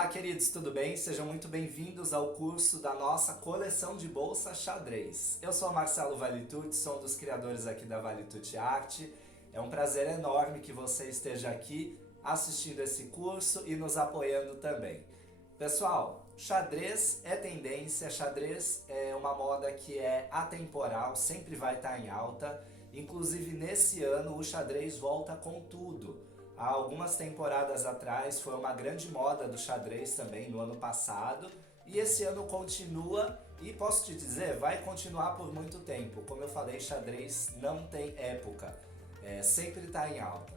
Olá, queridos, tudo bem? Sejam muito bem-vindos ao curso da nossa coleção de bolsa xadrez. Eu sou o Marcelo Valituti, sou um dos criadores aqui da Valituti Arte. É um prazer enorme que você esteja aqui assistindo esse curso e nos apoiando também. Pessoal, xadrez é tendência, xadrez é uma moda que é atemporal, sempre vai estar em alta. Inclusive, nesse ano, o xadrez volta com tudo. Há algumas temporadas atrás foi uma grande moda do xadrez também, no ano passado. E esse ano continua e posso te dizer, vai continuar por muito tempo. Como eu falei, xadrez não tem época, sempre está em alta.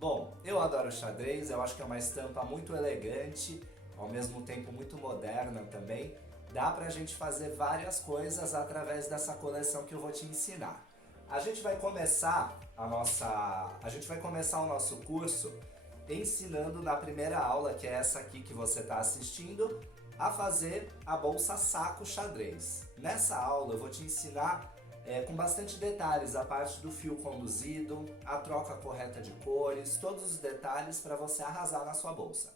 Bom, eu adoro xadrez, eu acho que é uma estampa muito elegante, ao mesmo tempo muito moderna também. Dá pra gente fazer várias coisas através dessa coleção que eu vou te ensinar. A gente vai começar o nosso curso ensinando na primeira aula, que é essa aqui que você está assistindo, a fazer a bolsa saco xadrez. Nessa aula eu vou te ensinar com bastante detalhes a parte do fio conduzido, a troca correta de cores, todos os detalhes para você arrasar na sua bolsa.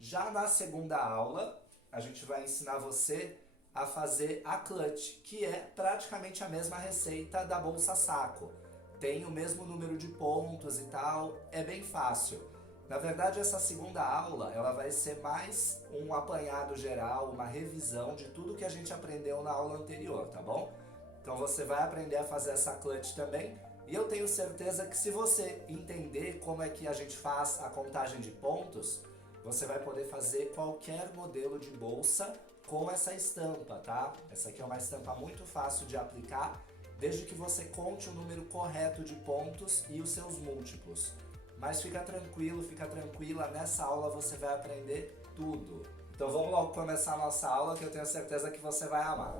Já na segunda aula, a gente vai ensinar você a fazer a clutch, que é praticamente a mesma receita da bolsa saco. Tem o mesmo número de pontos e tal, é bem fácil. Na verdade, essa segunda aula, ela vai ser mais um apanhado geral, uma revisão de tudo que a gente aprendeu na aula anterior, tá bom? Então você vai aprender a fazer essa clutch também, e eu tenho certeza que se você entender como é que a gente faz a contagem de pontos, você vai poder fazer qualquer modelo de bolsa com essa estampa, tá? Essa aqui é uma estampa muito fácil de aplicar, desde que você conte o número correto de pontos e os seus múltiplos. Mas fica tranquilo, fica tranquila, nessa aula você vai aprender tudo. Então vamos logo começar a nossa aula, que eu tenho certeza que você vai amar.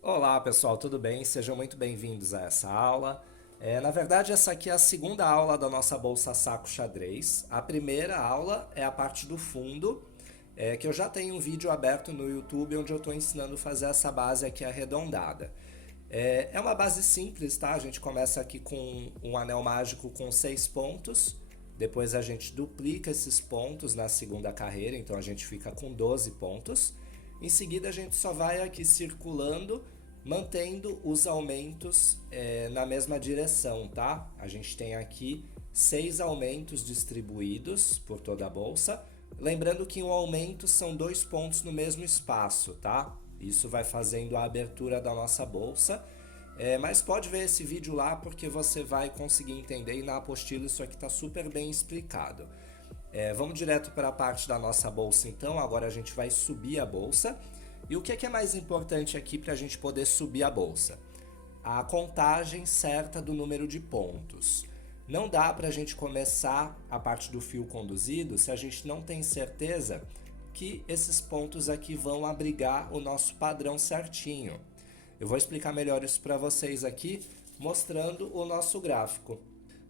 Olá pessoal, tudo bem? Sejam muito bem-vindos a essa aula. Na verdade, essa aqui é a segunda aula da nossa bolsa saco xadrez. A primeira aula é a parte do fundo, que eu já tenho um vídeo aberto no YouTube onde eu estou ensinando a fazer essa base aqui arredondada. É uma base simples, tá? A gente começa aqui com um anel mágico com 6 pontos, depois a gente duplica esses pontos na segunda carreira, então a gente fica com 12 pontos. Em seguida a gente só vai aqui circulando, mantendo os aumentos na mesma direção, tá? A gente tem aqui 6 aumentos distribuídos por toda a bolsa. Lembrando que um aumento são 2 pontos no mesmo espaço, tá? Isso vai fazendo a abertura da nossa bolsa. Mas pode ver esse vídeo lá porque você vai conseguir entender, e na apostila isso aqui está super bem explicado. Vamos direto para a parte da nossa bolsa então. Agora a gente vai subir a bolsa. E o que é mais importante aqui para a gente poder subir a bolsa? A contagem certa do número de pontos. Não dá para a gente começar a parte do fio conduzido se a gente não tem certeza que esses pontos aqui vão abrigar o nosso padrão certinho. Eu vou explicar melhor isso para vocês aqui, mostrando o nosso gráfico.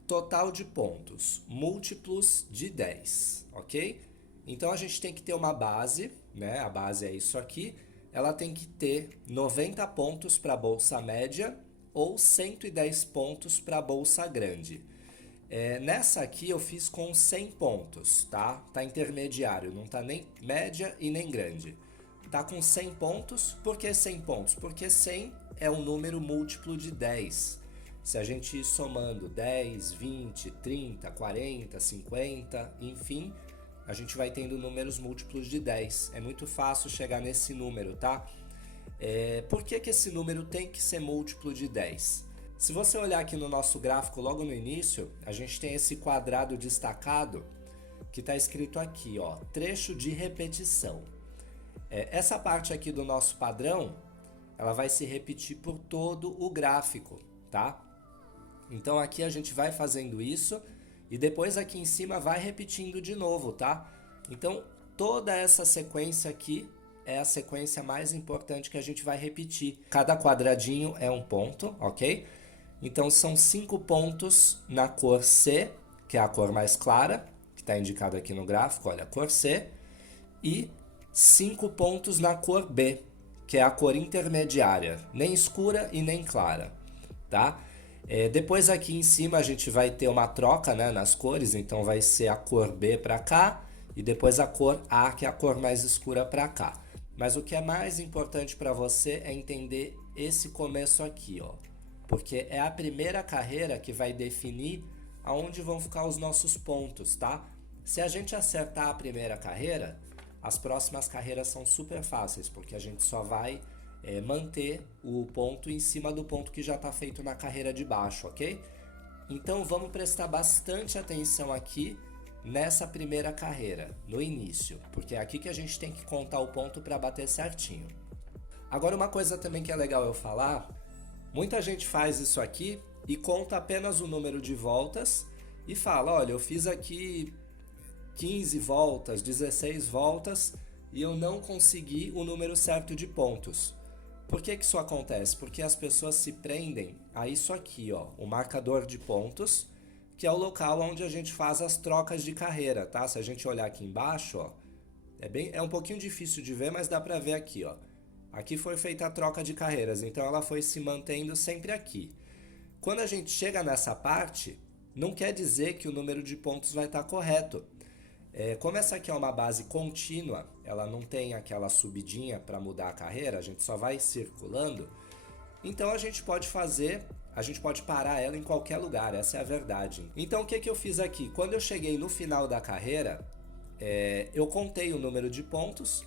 Total de pontos, múltiplos de 10, ok? Então a gente tem que ter uma base, né? A base é isso aqui. Ela tem que ter 90 pontos para a bolsa média ou 110 pontos para a bolsa grande. Nessa aqui eu fiz com 100 pontos, tá? Tá intermediário, não tá nem média e nem grande. Tá com 100 pontos, por que 100 pontos? Porque 100 é um número múltiplo de 10. Se a gente ir somando 10, 20, 30, 40, 50, enfim, a gente vai tendo números múltiplos de 10. É muito fácil chegar nesse número, tá? Por que esse número tem que ser múltiplo de 10? Se você olhar aqui no nosso gráfico logo no início, a gente tem esse quadrado destacado que está escrito aqui, ó, trecho de repetição. Essa parte aqui do nosso padrão, ela vai se repetir por todo o gráfico, tá? Então aqui a gente vai fazendo isso e depois aqui em cima vai repetindo de novo, tá? Então toda essa sequência aqui é a sequência mais importante que a gente vai repetir. Cada quadradinho é um ponto, ok? Então são 5 pontos na cor C, que é a cor mais clara, que está indicado aqui no gráfico, olha, a cor C, e 5 pontos na cor B, que é a cor intermediária, nem escura e nem clara, tá? Depois aqui em cima a gente vai ter uma troca, né, nas cores, então vai ser a cor B para cá e depois a cor A, que é a cor mais escura para cá. Mas o que é mais importante para você é entender esse começo aqui, ó, porque é a primeira carreira que vai definir aonde vão ficar os nossos pontos, tá? Se a gente acertar a primeira carreira, as próximas carreiras são super fáceis, porque a gente só vai manter o ponto em cima do ponto que já está feito na carreira de baixo, ok? Então vamos prestar bastante atenção aqui nessa primeira carreira, no início, porque é aqui que a gente tem que contar o ponto para bater certinho. Agora uma coisa também que é legal eu falar, muita gente faz isso aqui e conta apenas o número de voltas e fala, olha, eu fiz aqui 15 voltas, 16 voltas e eu não consegui o número certo de pontos. Por que isso acontece? Porque as pessoas se prendem a isso aqui, ó, o marcador de pontos, que é o local onde a gente faz as trocas de carreira, tá? Se a gente olhar aqui embaixo, ó, é um pouquinho difícil de ver, mas dá pra ver aqui, ó. Aqui foi feita a troca de carreiras, então ela foi se mantendo sempre aqui. Quando a gente chega nessa parte, não quer dizer que o número de pontos vai estar correto. Como essa aqui é uma base contínua, ela não tem aquela subidinha para mudar a carreira, a gente só vai circulando, então a gente pode parar ela em qualquer lugar, essa é a verdade. Então o que eu fiz aqui? Quando eu cheguei no final da carreira, eu contei o número de pontos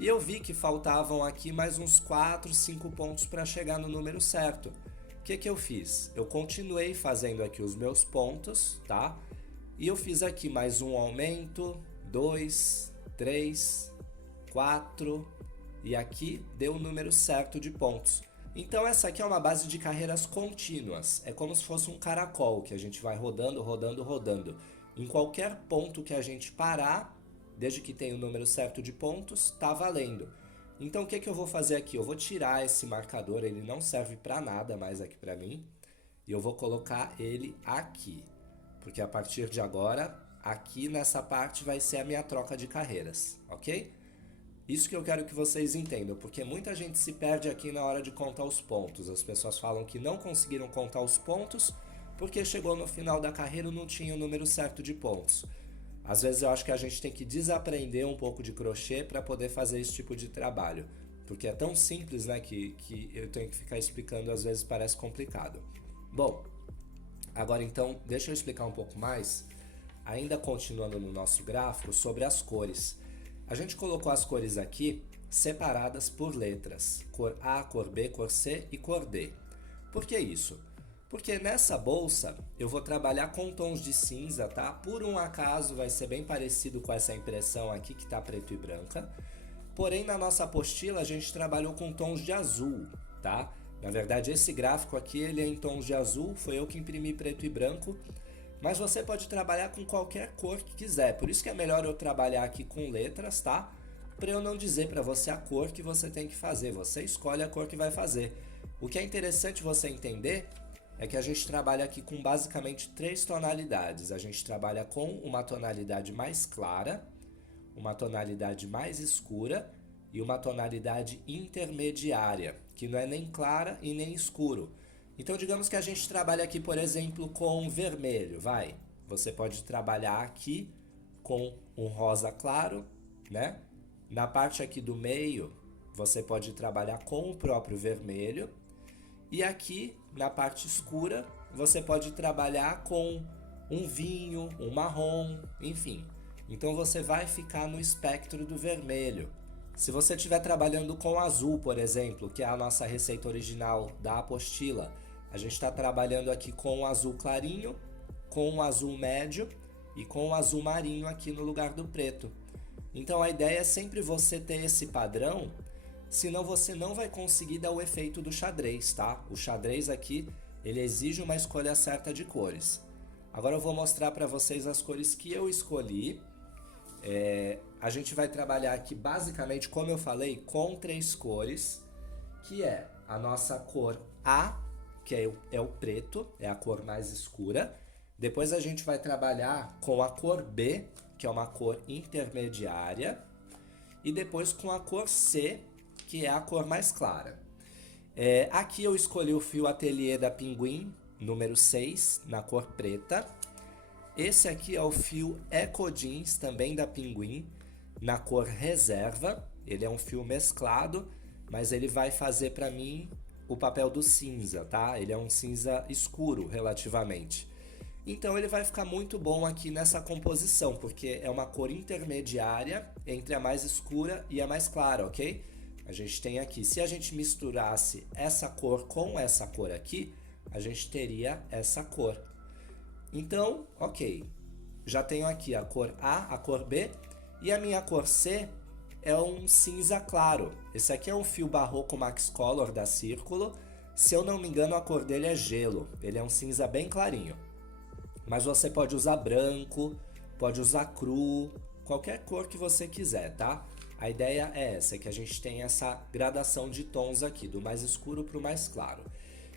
e eu vi que faltavam aqui mais uns 4, 5 pontos para chegar no número certo. O que eu fiz? Eu continuei fazendo aqui os meus pontos, tá? E eu fiz aqui mais um aumento, 2, 3, 4 e aqui deu o número certo de pontos. Então essa aqui é uma base de carreiras contínuas, é como se fosse um caracol que a gente vai rodando, rodando, rodando. Em qualquer ponto que a gente parar, desde que tenha o número certo de pontos, tá valendo. Então o que eu vou fazer aqui? Eu vou tirar esse marcador, ele não serve para nada mais aqui para mim, e eu vou colocar ele aqui. Porque a partir de agora, aqui nessa parte vai ser a minha troca de carreiras, ok? Isso que eu quero que vocês entendam, porque muita gente se perde aqui na hora de contar os pontos. As pessoas falam que não conseguiram contar os pontos porque chegou no final da carreira e não tinha o número certo de pontos. Às vezes eu acho que a gente tem que desaprender um pouco de crochê para poder fazer esse tipo de trabalho. Porque é tão simples, né, que eu tenho que ficar explicando, às vezes parece complicado. Bom, agora então, deixa eu explicar um pouco mais, ainda continuando no nosso gráfico, sobre as cores. A gente colocou as cores aqui separadas por letras, cor A, cor B, cor C e cor D. Por que isso? Porque nessa bolsa eu vou trabalhar com tons de cinza, tá? Por um acaso vai ser bem parecido com essa impressão aqui que tá preto e branca. Porém, na nossa apostila a gente trabalhou com tons de azul, tá? Na verdade, esse gráfico aqui ele é em tons de azul, foi eu que imprimi preto e branco, mas você pode trabalhar com qualquer cor que quiser. Por isso que é melhor eu trabalhar aqui com letras, tá? Para eu não dizer para você a cor que você tem que fazer, você escolhe a cor que vai fazer. O que é interessante você entender é que a gente trabalha aqui com basicamente 3 tonalidades. A gente trabalha com uma tonalidade mais clara, uma tonalidade mais escura e uma tonalidade intermediária, que não é nem clara e nem escuro. Então digamos que a gente trabalha aqui, por exemplo, com vermelho, vai. Você pode trabalhar aqui com um rosa claro, né? Na parte aqui do meio, você pode trabalhar com o próprio vermelho. E aqui, na parte escura, você pode trabalhar com um vinho, um marrom, enfim. Então você vai ficar no espectro do vermelho. Se você estiver trabalhando com azul, por exemplo, que é a nossa receita original da apostila, a gente está trabalhando aqui com o azul clarinho, com o azul médio e com o azul marinho aqui no lugar do preto. Então a ideia é sempre você ter esse padrão, senão você não vai conseguir dar o efeito do xadrez, tá? O xadrez aqui, ele exige uma escolha certa de cores. Agora eu vou mostrar para vocês as cores que eu escolhi. A gente vai trabalhar aqui basicamente, como eu falei, com 3 cores, que é a nossa cor A, que é o preto, é a cor mais escura. Depois a gente vai trabalhar com a cor B, que é uma cor intermediária. E depois com a cor C, que é a cor mais clara. Aqui eu escolhi o fio Atelier da Pinguim, número 6, na cor preta. Esse aqui é o fio Eco Jeans, também da Pinguim, na cor reserva. Ele é um fio mesclado, mas ele vai fazer para mim o papel do cinza, tá? Ele é um cinza escuro relativamente. Então ele vai ficar muito bom aqui nessa composição, porque é uma cor intermediária entre a mais escura e a mais clara, ok? A gente tem aqui, se a gente misturasse essa cor com essa cor aqui, a gente teria essa cor. Então, ok, já tenho aqui a cor A, a cor B, e a minha cor C é um cinza claro. Esse aqui é um fio Barroco Max Color da Círculo. Se eu não me engano, a cor dele é gelo. Ele é um cinza bem clarinho. Mas você pode usar branco, pode usar cru, qualquer cor que você quiser, tá? A ideia é essa, que a gente tem essa gradação de tons aqui, do mais escuro para o mais claro.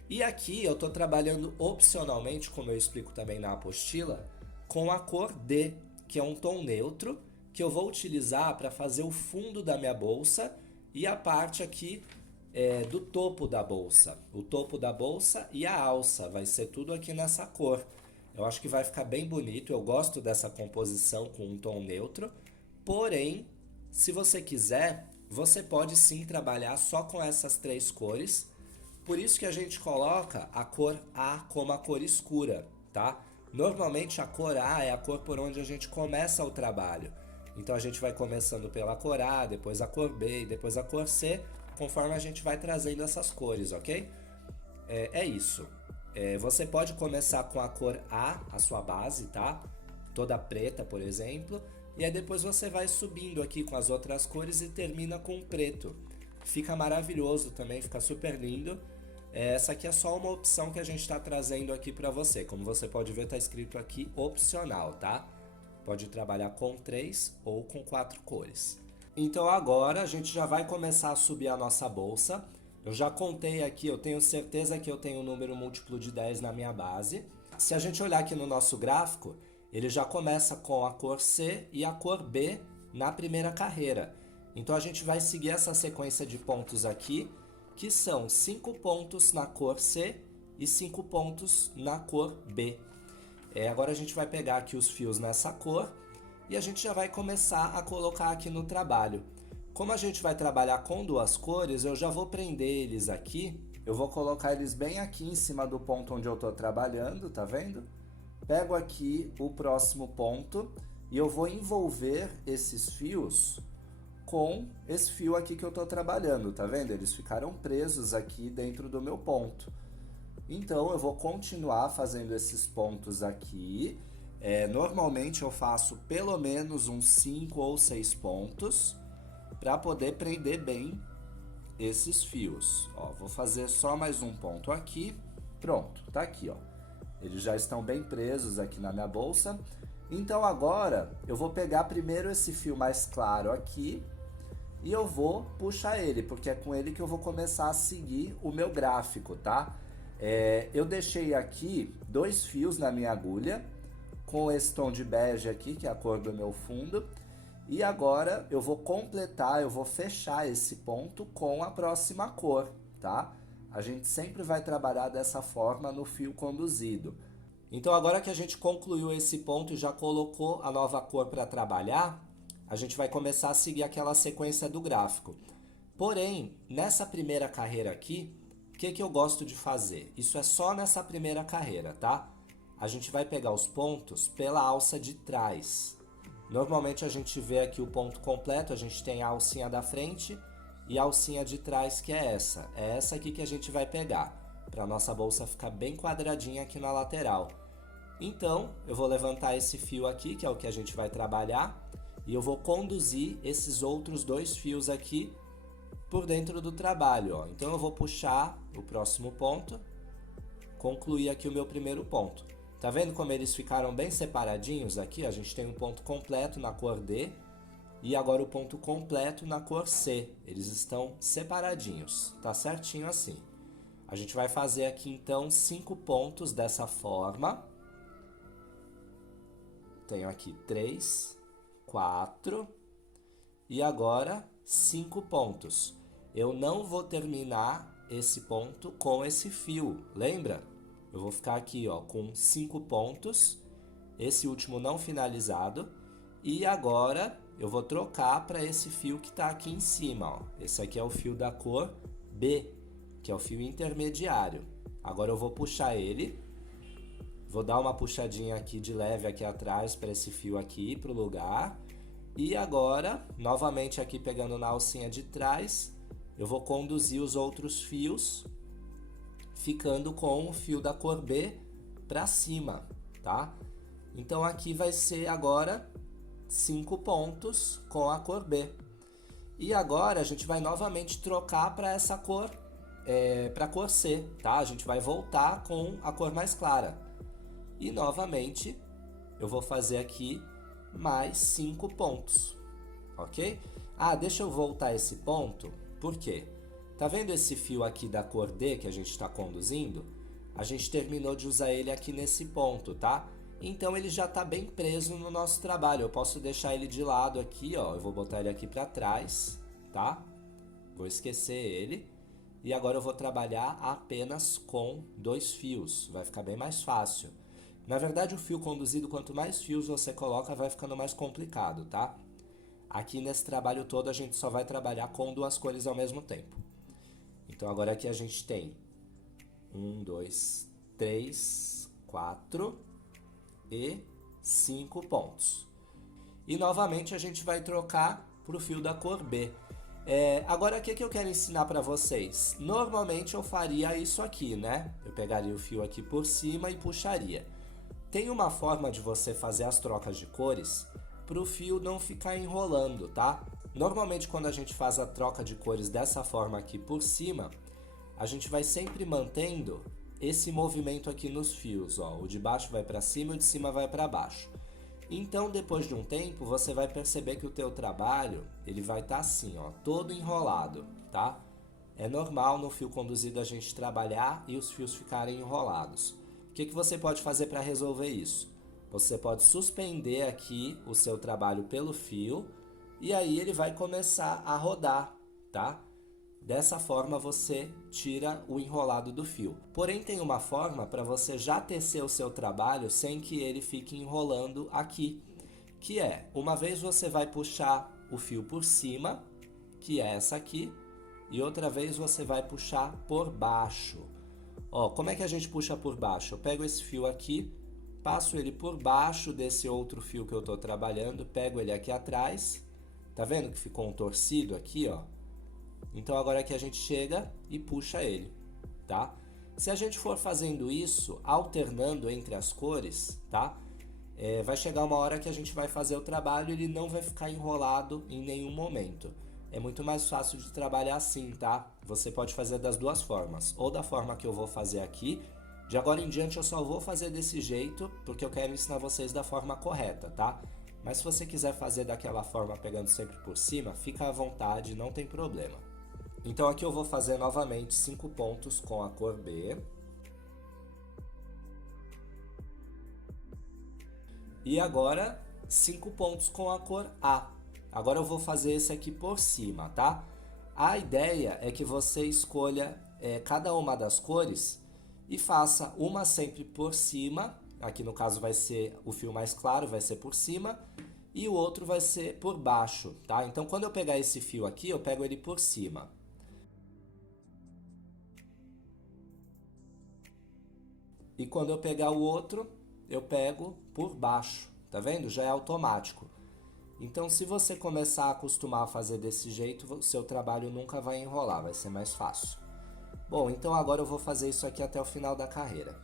E aqui eu estou trabalhando opcionalmente, como eu explico também na apostila, com a cor D, que é um tom neutro, que eu vou utilizar para fazer o fundo da minha bolsa e a parte aqui do topo da bolsa. O topo da bolsa e a alça, vai ser tudo aqui nessa cor. Eu acho que vai ficar bem bonito, eu gosto dessa composição com um tom neutro, porém, se você quiser, você pode sim trabalhar só com essas três cores, por isso que a gente coloca a cor A como a cor escura, tá? Normalmente a cor A é a cor por onde a gente começa o trabalho. Então a gente vai começando pela cor A, depois a cor B e depois a cor C, conforme a gente vai trazendo essas cores, ok? É isso. Você pode começar com a cor A sua base, tá? Toda preta, por exemplo. E aí depois você vai subindo aqui com as outras cores e termina com o preto. Fica maravilhoso também, fica super lindo. Essa aqui é só uma opção que a gente está trazendo aqui para você. Como você pode ver, está escrito aqui opcional, tá? Pode trabalhar com 3 ou com 4 cores. Então agora a gente já vai começar a subir a nossa bolsa. Eu já contei aqui, eu tenho certeza que eu tenho um número múltiplo de 10 na minha base. Se a gente olhar aqui no nosso gráfico, ele já começa com a cor C e a cor B na primeira carreira. Então a gente vai seguir essa sequência de pontos aqui, que são 5 pontos na cor C e 5 pontos na cor B. Agora a gente vai pegar aqui os fios nessa cor e a gente já vai começar a colocar aqui no trabalho. Como a gente vai trabalhar com duas cores, eu já vou prender eles aqui. Eu vou colocar eles bem aqui em cima do ponto onde eu estou trabalhando, tá vendo? Pego aqui o próximo ponto e eu vou envolver esses fios com esse fio aqui que eu estou trabalhando, tá vendo? Eles ficaram presos aqui dentro do meu ponto. Então eu vou continuar fazendo esses pontos aqui. Normalmente eu faço pelo menos uns 5 ou 6 pontos para poder prender bem esses fios. Ó, vou fazer só mais um ponto aqui. Pronto, tá aqui, ó. Eles já estão bem presos aqui na minha bolsa. Então agora eu vou pegar primeiro esse fio mais claro aqui e eu vou puxar ele, porque é com ele que eu vou começar a seguir o meu gráfico, tá? Eu deixei aqui 2 fios na minha agulha, com esse tom de bege aqui, que é a cor do meu fundo, e agora eu vou completar, eu vou fechar esse ponto com a próxima cor, tá? A gente sempre vai trabalhar dessa forma no fio conduzido. Então agora que a gente concluiu esse ponto e já colocou a nova cor para trabalhar, a gente vai começar a seguir aquela sequência do gráfico. Porém, nessa primeira carreira aqui, o que eu gosto de fazer? Isso é só nessa primeira carreira, tá? A gente vai pegar os pontos pela alça de trás. Normalmente a gente vê aqui o ponto completo, a gente tem a alcinha da frente e a alcinha de trás, que é essa. É essa aqui que a gente vai pegar, para a nossa bolsa ficar bem quadradinha aqui na lateral. Então, eu vou levantar esse fio aqui, que é o que a gente vai trabalhar, e eu vou conduzir esses outros 2 fios aqui por dentro do trabalho, ó. Então eu vou puxar o próximo ponto, concluir aqui o meu primeiro ponto. Tá vendo como eles ficaram bem separadinhos aqui? A gente tem um ponto completo na cor D e agora o ponto completo na cor C. Eles estão separadinhos, tá certinho assim. A gente vai fazer aqui então 5 pontos dessa forma. Tenho aqui 3, 4 e agora 5 pontos. Eu não vou terminar esse ponto com esse fio, lembra? Eu vou ficar aqui, ó, com 5 pontos esse último não finalizado. E agora eu vou trocar para esse fio que está aqui em cima, ó. Esse aqui é o fio da cor B, que é o fio intermediário. Agora eu vou puxar ele, vou dar uma puxadinha aqui de leve aqui atrás para esse fio aqui para o lugar. E agora, novamente aqui pegando na alcinha de trás, eu vou conduzir os outros fios, ficando com o fio da cor B para cima, tá? Então aqui vai ser agora 5 pontos com a cor B. E agora a gente vai novamente trocar para essa cor, para a cor C, tá? A gente vai voltar com a cor mais clara. E novamente eu vou fazer aqui mais 5 pontos, ok? Ah, deixa eu voltar esse ponto, por quê? Tá vendo esse fio aqui da cor D que a gente está conduzindo? A gente terminou de usar ele aqui nesse ponto, tá? Então ele já está bem preso no nosso trabalho. Eu posso deixar ele de lado aqui, ó. Eu vou botar ele aqui para trás, tá? Vou esquecer ele. E agora eu vou trabalhar apenas com 2 fios. Vai ficar bem mais fácil. Na verdade, o fio conduzido, quanto mais fios você coloca, vai ficando mais complicado, tá? Aqui nesse trabalho todo a gente só vai trabalhar com 2 cores ao mesmo tempo. Então agora aqui a gente tem 1, 2, 3, 4 e 5 pontos. E novamente a gente vai trocar para o fio da cor B. Agora o que eu quero ensinar para vocês? Normalmente eu faria isso aqui, né? Eu pegaria o fio aqui por cima e puxaria. Tem uma forma de você fazer as trocas de cores para o fio não ficar enrolando, tá? Normalmente quando a gente faz a troca de cores dessa forma aqui por cima, a gente vai sempre mantendo esse movimento aqui nos fios, ó. O de baixo vai para cima e o de cima vai para baixo. Então, depois de um tempo, você vai perceber que o teu trabalho, ele vai estar assim, ó, todo enrolado, tá? É normal no fio conduzido a gente trabalhar e os fios ficarem enrolados. O que você pode fazer para resolver isso? Você pode suspender aqui o seu trabalho pelo fio e aí ele vai começar a rodar, tá? Dessa forma você tira o enrolado do fio. Porém tem uma forma para você já tecer o seu trabalho sem que ele fique enrolando aqui, que é, uma vez você vai puxar o fio por cima, que é essa aqui, e outra vez você vai puxar por baixo. Ó, como é que a gente puxa por baixo? Eu pego esse fio aqui, passo ele por baixo desse outro fio que eu estou trabalhando, pego ele aqui atrás, tá vendo que ficou um torcido aqui, ó? Então agora aqui a gente chega e puxa ele, tá? Se a gente for fazendo isso, alternando entre as cores, tá? Vai chegar uma hora que a gente vai fazer o trabalho e ele não vai ficar enrolado em nenhum momento. É muito mais fácil de trabalhar assim, tá? Você pode fazer das 2 formas, ou da forma que eu vou fazer aqui. De agora em diante eu só vou fazer desse jeito, porque eu quero ensinar vocês da forma correta, tá? Mas se você quiser fazer daquela forma pegando sempre por cima, fica à vontade, não tem problema. Então aqui eu vou fazer novamente 5 pontos com a cor B. E agora 5 pontos com a cor A. Agora eu vou fazer esse aqui por cima, tá? A ideia é que você escolha cada uma das cores e faça uma sempre por cima. Aqui no caso vai ser o fio mais claro, vai ser por cima. E o outro vai ser por baixo, tá? Então quando eu pegar esse fio aqui, eu pego ele por cima. E quando eu pegar o outro, eu pego por baixo, tá vendo? Já é automático. Então, se você começar a acostumar a fazer desse jeito, o seu trabalho nunca vai enrolar, vai ser mais fácil. Bom, então agora eu vou fazer isso aqui até o final da carreira.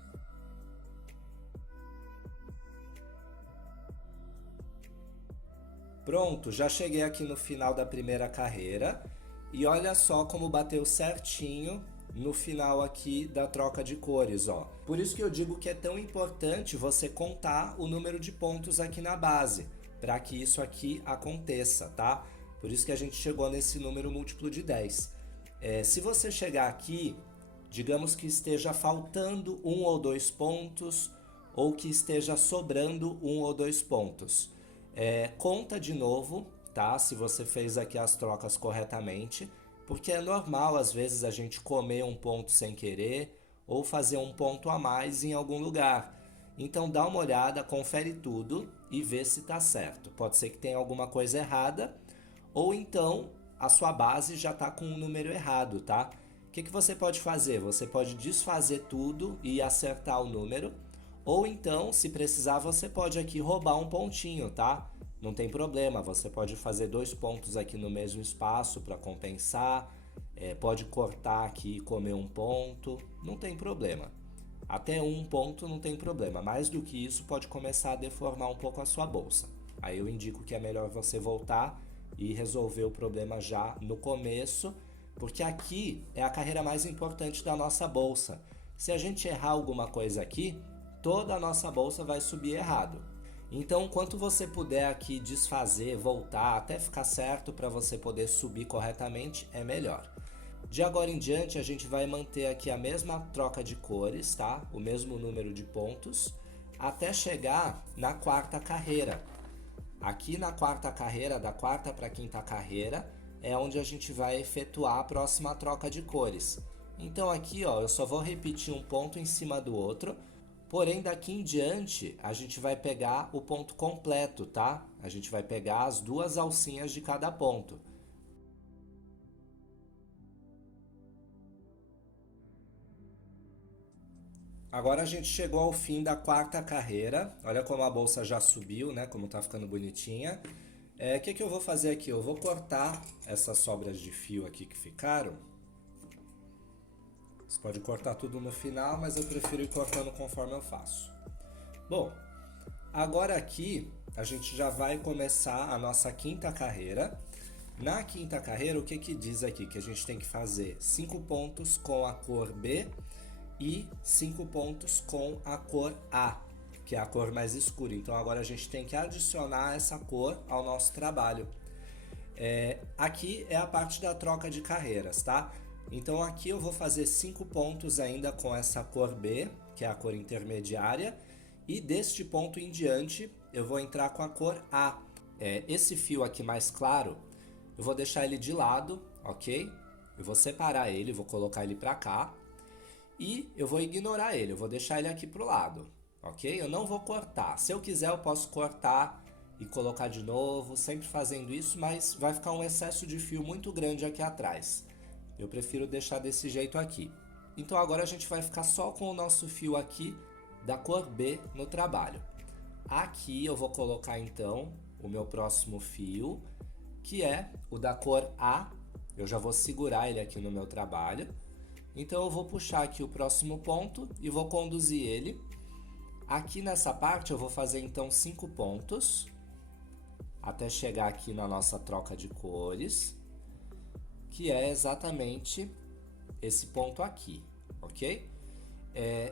Pronto, já cheguei aqui no final da primeira carreira e olha só como bateu certinho no final aqui da troca de cores, ó. Por isso que eu digo que é tão importante você contar o número de pontos aqui na base, para que isso aqui aconteça, tá? Por isso que a gente chegou nesse número múltiplo de 10. Se você chegar aqui, digamos que esteja faltando 1 ou 2 pontos, ou que esteja sobrando 1 ou 2 pontos. Conta de novo, tá? Se você fez aqui as trocas corretamente, porque é normal às vezes a gente comer um ponto sem querer ou fazer um ponto a mais em algum lugar. Então dá uma olhada, confere tudo e vê se está certo. Pode ser que tenha alguma coisa errada ou então a sua base já está com um número errado, tá? O que você pode fazer? Você pode desfazer tudo e acertar o número, ou então, se precisar, você pode aqui roubar um pontinho, tá? Não tem problema, você pode fazer 2 pontos aqui no mesmo espaço para compensar, pode cortar aqui e comer um ponto, não tem problema. Até um ponto não tem problema, mais do que isso pode começar a deformar um pouco a sua bolsa. Aí eu indico que é melhor você voltar e resolver o problema já no começo, porque aqui é a carreira mais importante da nossa bolsa. Se a gente errar alguma coisa aqui, toda a nossa bolsa vai subir errado. Então, quanto você puder aqui desfazer, voltar, até ficar certo para você poder subir corretamente, é melhor. De agora em diante, a gente vai manter aqui a mesma troca de cores, tá? O mesmo número de pontos, até chegar na quarta carreira. Aqui na quarta carreira, da quarta para a quinta carreira, é onde a gente vai efetuar a próxima troca de cores. Então aqui, ó, eu só vou repetir um ponto em cima do outro, porém daqui em diante a gente vai pegar o ponto completo, tá? A gente vai pegar as 2 alcinhas de cada ponto. Agora a gente chegou ao fim da quarta carreira. Olha como a bolsa já subiu, né? Como tá ficando bonitinha. O que eu vou fazer aqui? Eu vou cortar essas sobras de fio aqui que ficaram. Você pode cortar tudo no final, mas eu prefiro ir cortando conforme eu faço. Bom, agora aqui a gente já vai começar a nossa quinta carreira. Na quinta carreira, o que diz aqui? Que a gente tem que fazer 5 pontos com a cor B e 5 pontos com a cor A, que é a cor mais escura. Então agora a gente tem que adicionar essa cor ao nosso trabalho. Aqui é a parte da troca de carreiras, tá? Então aqui eu vou fazer 5 pontos ainda com essa cor B, que é a cor intermediária, e deste ponto em diante eu vou entrar com a cor A. Esse fio aqui mais claro, eu vou deixar ele de lado, ok? Eu vou separar ele, vou colocar ele para cá. E eu vou ignorar ele, eu vou deixar ele aqui pro lado, ok? Eu não vou cortar. Se eu quiser, eu posso cortar e colocar de novo, sempre fazendo isso, mas vai ficar um excesso de fio muito grande aqui atrás. Eu prefiro deixar desse jeito aqui. Então agora a gente vai ficar só com o nosso fio aqui da cor B no trabalho. Aqui eu vou colocar então o meu próximo fio, que é o da cor A. Eu já vou segurar ele aqui no meu trabalho. Então eu vou puxar aqui o próximo ponto e vou conduzir ele. Aqui nessa parte eu vou fazer então 5 pontos, até chegar aqui na nossa troca de cores, que é exatamente esse ponto aqui, ok?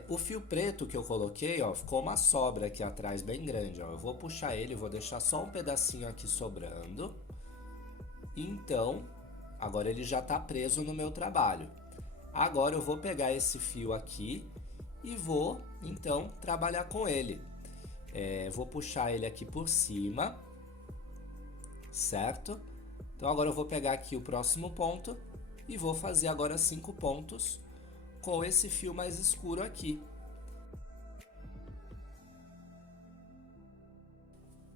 O fio preto que eu coloquei, ó, ficou uma sobra aqui atrás bem grande, ó. Eu vou puxar ele, vou deixar só um pedacinho aqui sobrando. Então, agora ele já está preso no meu trabalho. Agora eu vou pegar esse fio aqui e vou, então, trabalhar com ele. Vou puxar ele aqui por cima, certo? Então agora eu vou pegar aqui o próximo ponto e vou fazer agora 5 pontos com esse fio mais escuro aqui.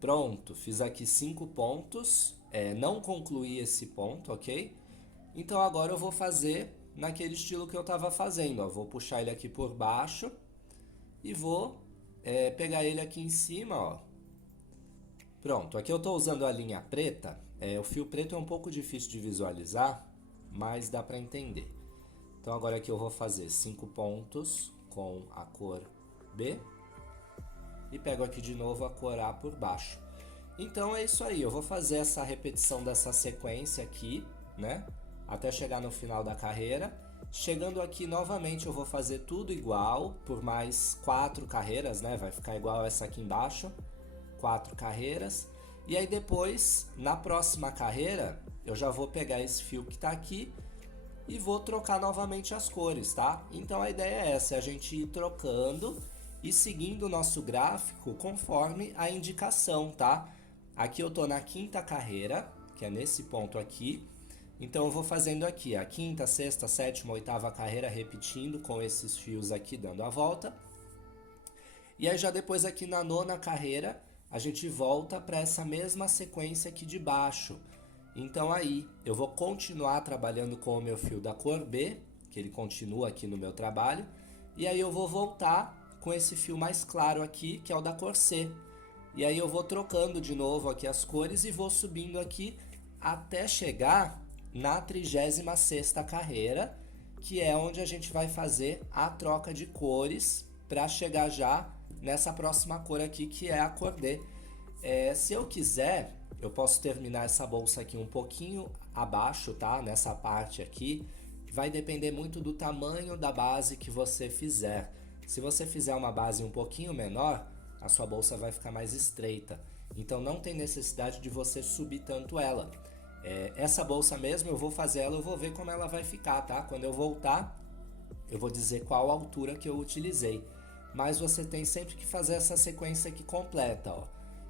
Pronto, fiz aqui 5 pontos, não concluí esse ponto, ok? Então agora eu vou fazer naquele estilo que eu estava fazendo, ó. Vou puxar ele aqui por baixo e vou pegar ele aqui em cima, ó. Pronto, aqui eu estou usando a linha preta, o fio preto é um pouco difícil de visualizar, mas dá para entender. Então agora aqui eu vou fazer 5 pontos com a cor B e pego aqui de novo a cor A por baixo. Então é isso aí, eu vou fazer essa repetição dessa sequência aqui, né? Até chegar no final da carreira. Chegando aqui novamente eu vou fazer tudo igual, por mais 4 carreiras, né? Vai ficar igual essa aqui embaixo, 4 carreiras. E aí depois, na próxima carreira, eu já vou pegar esse fio que tá aqui e vou trocar novamente as cores, tá? Então a ideia é essa, é a gente ir trocando e seguindo o nosso gráfico conforme a indicação, tá? Aqui eu tô na quinta carreira, que é nesse ponto aqui. Então eu vou fazendo aqui a quinta, sexta, sétima, oitava carreira repetindo com esses fios aqui dando a volta. E aí já depois aqui na nona carreira, a gente volta para essa mesma sequência aqui de baixo. Então aí eu vou continuar trabalhando com o meu fio da cor B, que ele continua aqui no meu trabalho, e aí eu vou voltar com esse fio mais claro aqui, que é o da cor C. E aí eu vou trocando de novo aqui as cores e vou subindo aqui até chegar na 36ª carreira, que é onde a gente vai fazer a troca de cores para chegar já nessa próxima cor aqui, que é a cor D. Se eu quiser, eu posso terminar essa bolsa aqui um pouquinho abaixo, tá? Nessa parte aqui. Vai depender muito do tamanho da base que você fizer. Se você fizer uma base um pouquinho menor, a sua bolsa vai ficar mais estreita. Então não tem necessidade de você subir tanto ela. Essa bolsa mesmo, eu vou fazer ela, eu vou ver como ela vai ficar, tá? Quando eu voltar, eu vou dizer qual altura que eu utilizei. Mas você tem sempre que fazer essa sequência aqui completa, ó.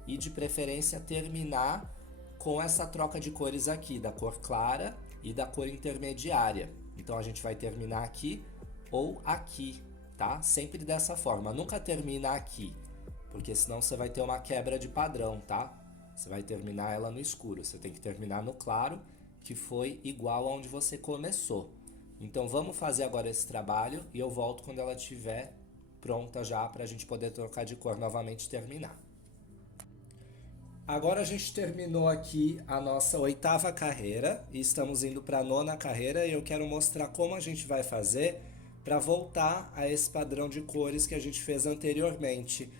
E de preferência terminar com essa troca de cores aqui, da cor clara e da cor intermediária. Então a gente vai terminar aqui ou aqui, tá? Sempre dessa forma, nunca termina aqui, porque senão você vai ter uma quebra de padrão, tá? Você vai terminar ela no escuro, você tem que terminar no claro, que foi igual aonde você começou. Então vamos fazer agora esse trabalho e eu volto quando ela estiver pronta já para a gente poder trocar de cor novamente e terminar. Agora a gente terminou aqui a nossa 8ª carreira e estamos indo para a 9ª carreira e eu quero mostrar como a gente vai fazer para voltar a esse padrão de cores que a gente fez anteriormente.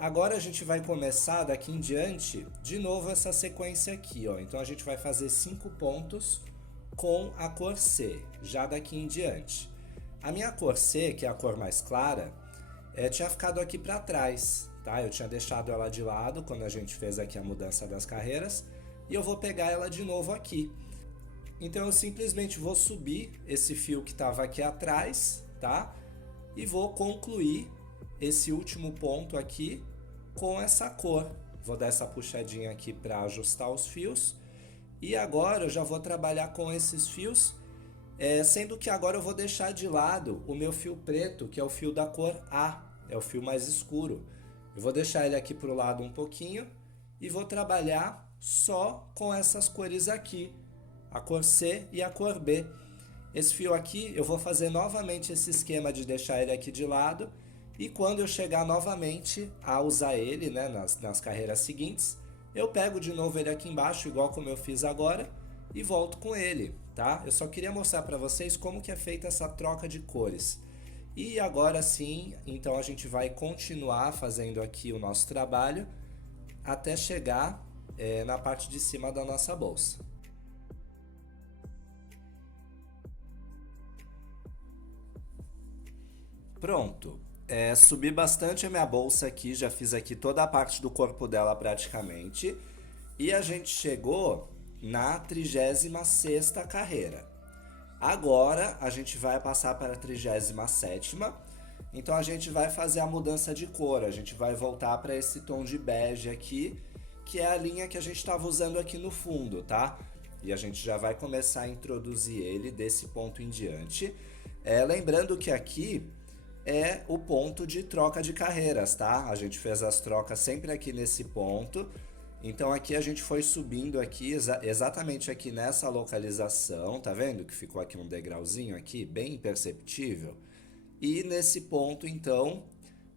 Agora a gente vai começar daqui em diante de novo essa sequência aqui, ó. Então a gente vai fazer 5 pontos com a cor C, já daqui em diante. A minha cor C, que é a cor mais clara, tinha ficado aqui para trás, tá? Eu tinha deixado ela de lado quando a gente fez aqui a mudança das carreiras e eu vou pegar ela de novo aqui. Então eu simplesmente vou subir esse fio que estava aqui atrás, tá? E vou concluir esse último ponto aqui com essa cor. Vou dar essa puxadinha aqui para ajustar os fios. E agora eu já vou trabalhar com esses fios, sendo que agora eu vou deixar de lado o meu fio preto, que é o fio da cor A, é o fio mais escuro. Eu vou deixar ele aqui para o lado um pouquinho e vou trabalhar só com essas cores aqui, a cor C e a cor B. Esse fio aqui eu vou fazer novamente esse esquema de deixar ele aqui de lado e quando eu chegar novamente a usar ele, né, nas carreiras seguintes, eu pego de novo ele aqui embaixo, igual como eu fiz agora, e volto com ele, tá? Eu só queria mostrar para vocês como que é feita essa troca de cores. E agora sim, então a gente vai continuar fazendo aqui o nosso trabalho até chegar na parte de cima da nossa bolsa. Pronto. Subi bastante a minha bolsa aqui, já fiz aqui toda a parte do corpo dela praticamente. E a gente chegou na 36ª carreira. Agora a gente vai passar para a 37ª. Então a gente vai fazer a mudança de cor, a gente vai voltar para esse tom de bege aqui, que é a linha que a gente estava usando aqui no fundo, tá? E a gente já vai começar a introduzir ele desse ponto em diante. Lembrando que aqui é o ponto de troca de carreiras, tá? A gente fez as trocas sempre aqui nesse ponto. Então aqui a gente foi subindo aqui, exatamente aqui nessa localização, tá vendo que ficou aqui um degrauzinho aqui, bem imperceptível? E nesse ponto, então,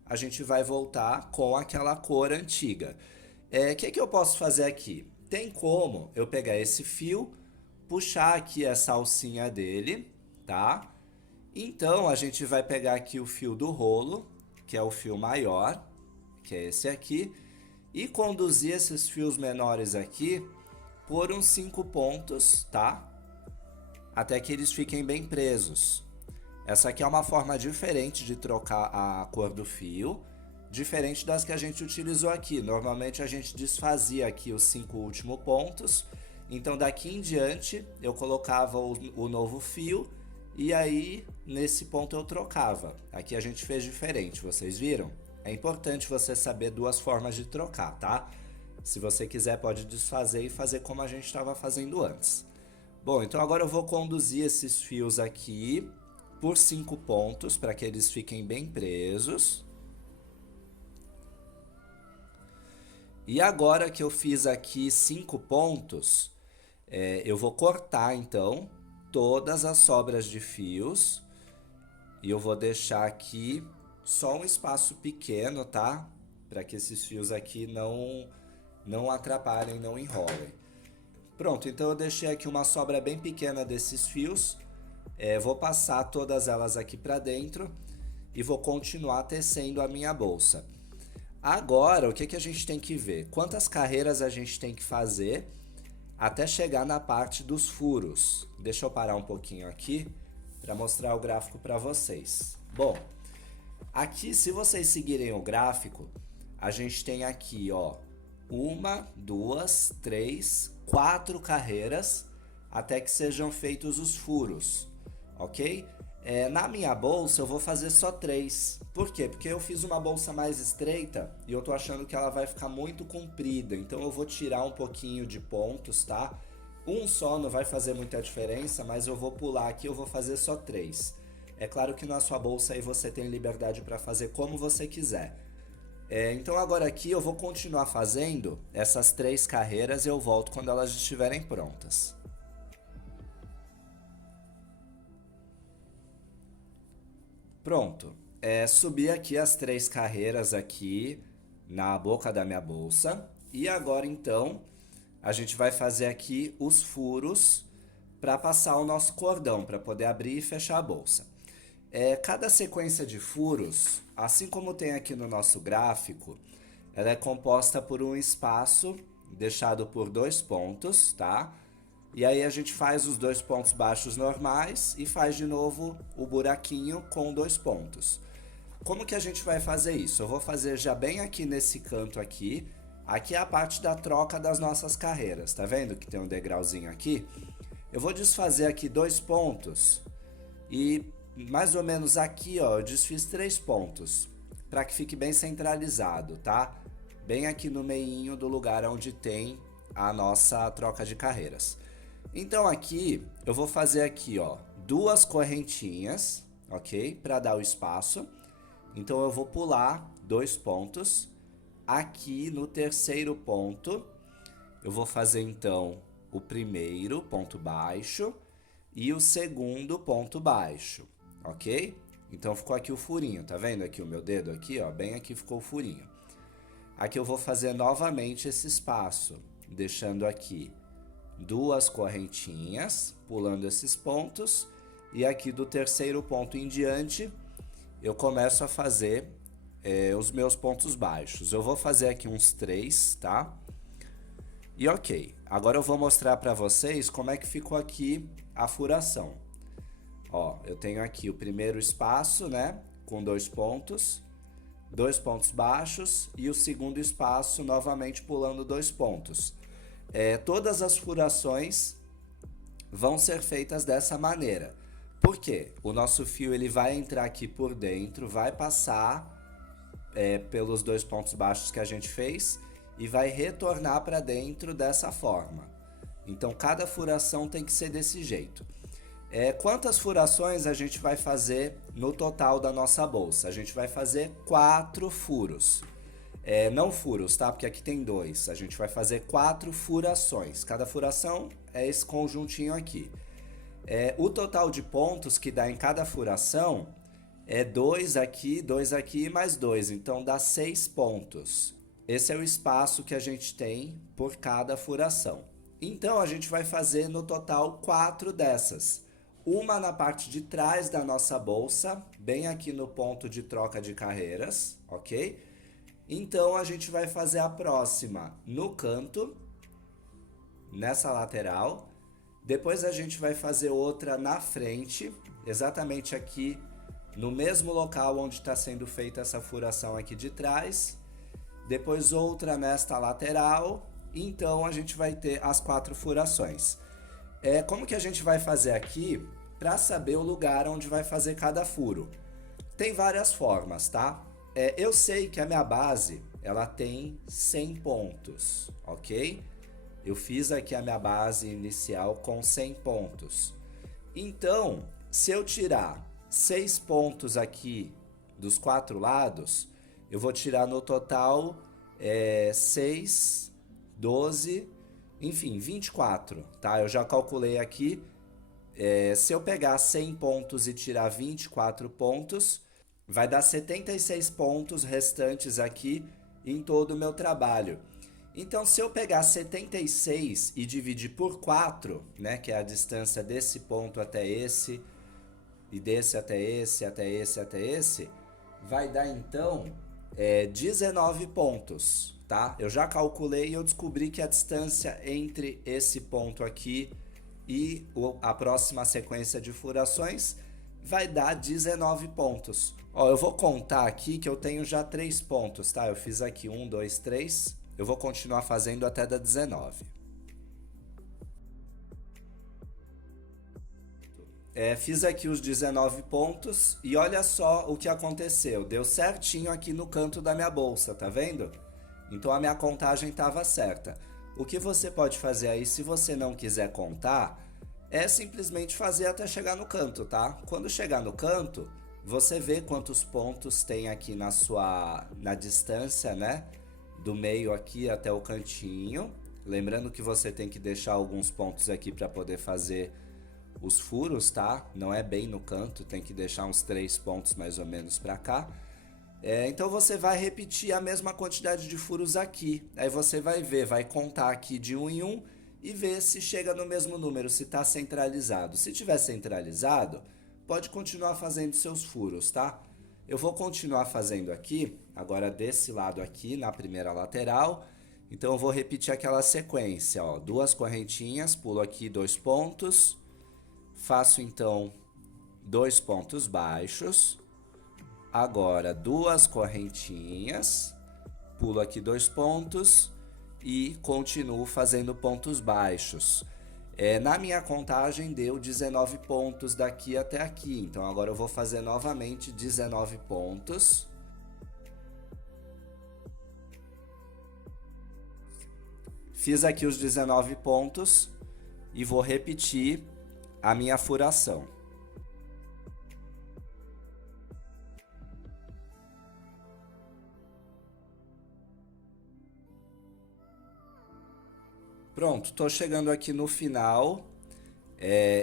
a gente vai voltar com aquela cor antiga. Que eu posso fazer aqui? Tem como eu pegar esse fio, puxar aqui essa alcinha dele, tá? Então a gente vai pegar aqui o fio do rolo, que é o fio maior, que é esse aqui, e conduzir esses fios menores aqui por uns 5 pontos, tá? Até que eles fiquem bem presos. Essa aqui é uma forma diferente de trocar a cor do fio, diferente das que a gente utilizou aqui. Normalmente a gente desfazia aqui os 5 últimos pontos, então daqui em diante eu colocava o novo fio e aí nesse ponto eu trocava. Aqui a gente fez diferente, vocês viram? É importante você saber 2 formas de trocar, tá? Se você quiser pode desfazer e fazer como a gente estava fazendo antes. Bom, então agora eu vou conduzir esses fios aqui por 5 pontos para que eles fiquem bem presos. E agora que eu fiz aqui 5 pontos, eu vou cortar então todas as sobras de fios e eu vou deixar aqui só um espaço pequeno, tá? Para que esses fios aqui não atrapalhem, não enrolem. Pronto, então eu deixei aqui uma sobra bem pequena desses fios. Vou passar todas elas aqui para dentro e vou continuar tecendo a minha bolsa. Agora, o que a gente tem que ver? Quantas carreiras a gente tem que fazer até chegar na parte dos furos. Deixa eu parar um pouquinho aqui para mostrar o gráfico para vocês. Bom, aqui, se vocês seguirem o gráfico, a gente tem aqui, ó, 1, 2, 3, 4 carreiras até que sejam feitos os furos, ok? Na minha bolsa eu vou fazer só 3. Por quê? Porque eu fiz uma bolsa mais estreita e eu tô achando que ela vai ficar muito comprida. Então eu vou tirar um pouquinho de pontos, tá? Um só não vai fazer muita diferença, mas eu vou pular aqui, eu vou fazer só 3. É claro que na sua bolsa aí você tem liberdade para fazer como você quiser. Então agora aqui eu vou continuar fazendo essas 3 carreiras e eu volto quando elas estiverem prontas. Pronto, subi aqui as 3 carreiras aqui na boca da minha bolsa e agora então a gente vai fazer aqui os furos para passar o nosso cordão, para poder abrir e fechar a bolsa. Cada sequência de furos, assim como tem aqui no nosso gráfico, ela é composta por um espaço deixado por 2 pontos, tá? E aí a gente faz os 2 pontos baixos normais e faz de novo o buraquinho com 2 pontos. Como que a gente vai fazer isso? Eu vou fazer já bem aqui nesse canto aqui. Aqui é a parte da troca das nossas carreiras, tá vendo que tem um degrauzinho aqui? Eu vou desfazer aqui 2 pontos e mais ou menos aqui, ó, eu desfiz 3 pontos para que fique bem centralizado, tá? Bem aqui no meinho do lugar onde tem a nossa troca de carreiras. Então aqui eu vou fazer aqui, ó, 2 correntinhas, ok? Para dar o espaço. Então eu vou pular 2 pontos. Aqui no terceiro ponto eu vou fazer então o primeiro ponto baixo e o segundo ponto baixo, ok? Então ficou aqui o furinho, tá vendo aqui o meu dedo aqui, ó, bem aqui ficou o furinho. Aqui eu vou fazer novamente esse espaço, deixando aqui 2 correntinhas, pulando esses pontos, e aqui do terceiro ponto em diante, eu começo a fazer os meus pontos baixos. Eu vou fazer aqui uns 3, tá? E ok, agora eu vou mostrar para vocês como é que ficou aqui a furação. Ó, eu tenho aqui o primeiro espaço, né, com 2 pontos baixos, e o segundo espaço novamente pulando 2 pontos. Todas as furações vão ser feitas dessa maneira. Por quê? O nosso fio ele vai entrar aqui por dentro, vai passar pelos 2 pontos baixos que a gente fez e vai retornar para dentro dessa forma. Então cada furação tem que ser desse jeito. Quantas furações a gente vai fazer no total da nossa bolsa? A gente vai fazer 4 furos. Não furos, tá? Porque aqui tem 2. A gente vai fazer 4 furações. Cada furação é esse conjuntinho aqui. O total de pontos que dá em cada furação é 2 aqui e mais 2. Então dá 6 pontos. Esse é o espaço que a gente tem por cada furação. Então a gente vai fazer no total 4 dessas. Uma na parte de trás da nossa bolsa, bem aqui no ponto de troca de carreiras, ok? Então a gente vai fazer a próxima no canto, nessa lateral. Depois a gente vai fazer outra na frente, exatamente aqui no mesmo local onde está sendo feita essa furação aqui de trás. Depois outra nesta lateral. Então a gente vai ter as 4 furações. Como que a gente vai fazer aqui para saber o lugar onde vai fazer cada furo? Tem várias formas, tá? Eu sei que a minha base ela tem 100 pontos, ok? Eu fiz aqui a minha base inicial com 100 pontos. Então, se eu tirar 6 pontos aqui dos 4 lados, eu vou tirar no total 6, 12, enfim, 24, tá? Eu já calculei aqui. Se eu pegar 100 pontos e tirar 24 pontos, vai dar 76 pontos restantes aqui em todo o meu trabalho. Então, se eu pegar 76 e dividir por 4, né, que é a distância desse ponto até esse, e desse até esse, até esse, até esse, vai dar então 19 pontos, tá? Eu já calculei e eu descobri que a distância entre esse ponto aqui e a próxima sequência de furações vai dar 19 pontos. Ó, eu vou contar aqui que eu tenho já 3 pontos, tá? Eu fiz aqui 1, 2, 3. Eu vou continuar fazendo até dar 19. Fiz aqui os 19 pontos e olha só o que aconteceu. Deu certinho aqui no canto da minha bolsa, tá vendo? Então a minha contagem estava certa. O que você pode fazer aí, se você não quiser contar, é simplesmente fazer até chegar no canto, tá? Quando chegar no canto, você vê quantos pontos tem aqui na distância, né? Do meio aqui até o cantinho. Lembrando que você tem que deixar alguns pontos aqui para poder fazer os furos, tá? Não é bem no canto, tem que deixar uns 3 pontos mais ou menos para cá. Então você vai repetir a mesma quantidade de furos aqui. Aí você vai ver, vai contar aqui de um em um e ver se chega no mesmo número, se está centralizado. Se tiver centralizado, pode continuar fazendo seus furos, tá? Eu vou continuar fazendo aqui, agora desse lado aqui, na primeira lateral. Então eu vou repetir aquela sequência, ó. 2 correntinhas, pulo aqui 2 pontos. Faço então 2 pontos baixos. Agora 2 correntinhas, pulo aqui 2 pontos e continuo fazendo pontos baixos. Na minha contagem deu 19 pontos daqui até aqui, então agora eu vou fazer novamente 19 pontos. Fiz aqui os 19 pontos e vou repetir a minha furação. Pronto, tô chegando aqui no final.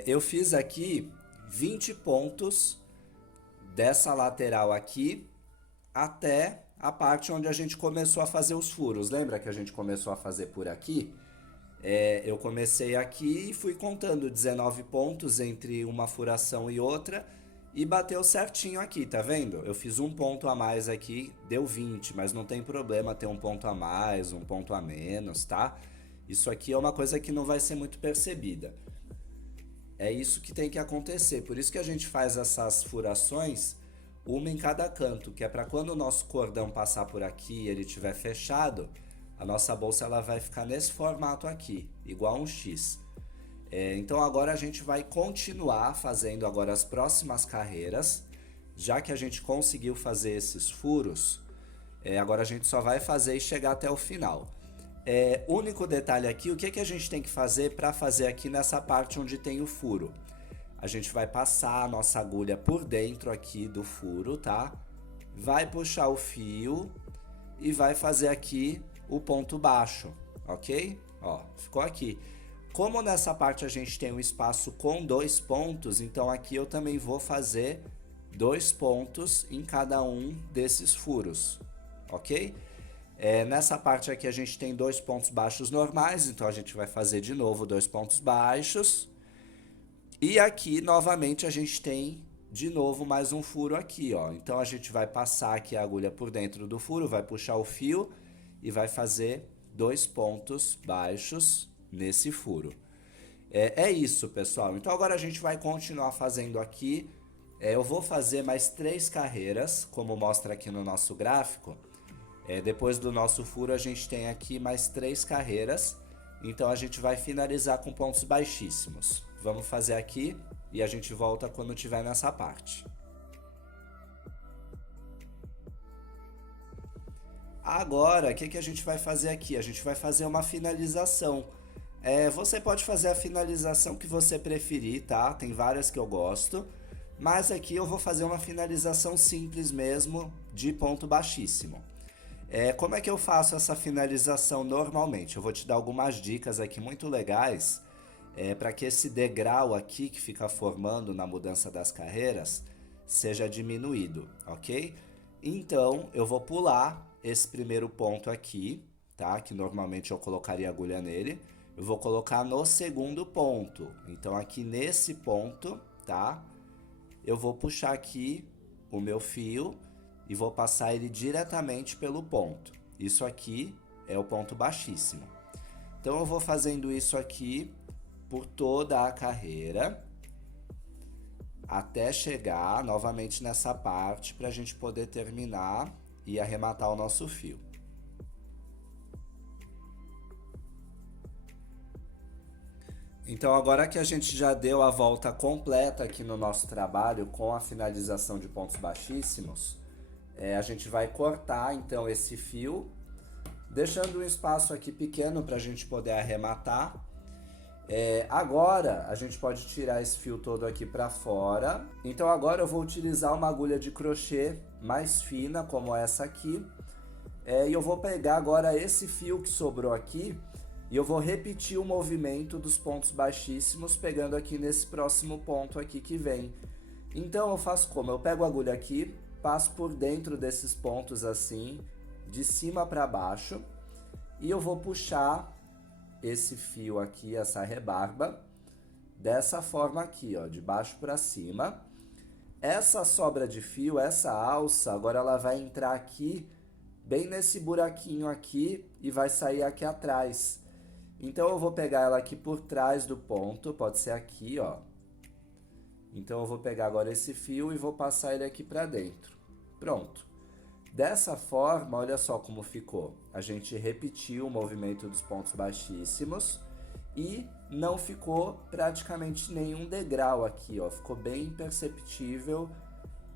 Eu fiz aqui 20 pontos dessa lateral aqui até a parte onde a gente começou a fazer os furos. Lembra que a gente começou a fazer por aqui? Eu comecei aqui e fui contando 19 pontos entre uma furação e outra e bateu certinho aqui, tá vendo? Eu fiz um ponto a mais aqui, deu 20, mas não tem problema ter um ponto a mais, um ponto a menos, tá? Isso aqui é uma coisa que não vai ser muito percebida. É isso que tem que acontecer, por isso que a gente faz essas furações, uma em cada canto, que é para quando o nosso cordão passar por aqui e ele estiver fechado, a nossa bolsa ela vai ficar nesse formato aqui, igual um X. Então agora a gente vai continuar fazendo agora as próximas carreiras, já que a gente conseguiu fazer esses furos, agora a gente só vai fazer e chegar até o final. Único detalhe aqui, o que a gente tem que fazer para fazer aqui nessa parte onde tem o furo? A gente vai passar a nossa agulha por dentro aqui do furo, tá? Vai puxar o fio e vai fazer aqui o ponto baixo, ok? Ó, ficou aqui. Como nessa parte a gente tem um espaço com 2 pontos, então aqui eu também vou fazer 2 pontos em cada um desses furos, ok? Nessa parte aqui a gente tem 2 pontos baixos normais, então a gente vai fazer de novo 2 pontos baixos. E aqui novamente a gente tem de novo mais um furo aqui, ó. Então a gente vai passar aqui a agulha por dentro do furo, vai puxar o fio e vai fazer 2 pontos baixos nesse furo. É isso, pessoal. Então agora a gente vai continuar fazendo aqui. Eu vou fazer mais 3 carreiras, como mostra aqui no nosso gráfico. Depois do nosso furo a gente tem aqui mais 3 carreiras, então a gente vai finalizar com pontos baixíssimos. Vamos fazer aqui e a gente volta quando estiver nessa parte. Agora, o que a gente vai fazer aqui? A gente vai fazer uma finalização. Você pode fazer a finalização que você preferir, tá? Tem várias que eu gosto, mas aqui eu vou fazer uma finalização simples mesmo, de ponto baixíssimo. Como é que eu faço essa finalização normalmente? Eu vou te dar algumas dicas aqui muito legais para que esse degrau aqui que fica formando na mudança das carreiras seja diminuído, ok? Então eu vou pular esse primeiro ponto aqui, tá? Que normalmente eu colocaria agulha nele. Eu vou colocar no segundo ponto. Então aqui nesse ponto, tá? Eu vou puxar aqui o meu fio e vou passar ele diretamente pelo ponto. Isso aqui é o ponto baixíssimo. Então eu vou fazendo isso aqui por toda a carreira, até chegar novamente nessa parte para a gente poder terminar e arrematar o nosso fio. Então agora que a gente já deu a volta completa aqui no nosso trabalho com a finalização de pontos baixíssimos, a gente vai cortar então esse fio, deixando um espaço aqui pequeno para a gente poder arrematar. Agora a gente pode tirar esse fio todo aqui para fora. Então agora eu vou utilizar uma agulha de crochê mais fina, como essa aqui. E eu vou pegar agora esse fio que sobrou aqui e eu vou repetir o movimento dos pontos baixíssimos, pegando aqui nesse próximo ponto aqui que vem. Então eu faço como? Eu pego a agulha aqui, passo por dentro desses pontos assim, de cima para baixo, e eu vou puxar esse fio aqui, essa rebarba, dessa forma aqui, ó, de baixo para cima. Essa sobra de fio, essa alça, agora ela vai entrar aqui, bem nesse buraquinho aqui, e vai sair aqui atrás. Então eu vou pegar ela aqui por trás do ponto, pode ser aqui, ó. Então eu vou pegar agora esse fio e vou passar ele aqui para dentro. Pronto. Dessa forma, olha só como ficou. A gente repetiu o movimento dos pontos baixíssimos e não ficou praticamente nenhum degrau aqui, ó. Ficou bem perceptível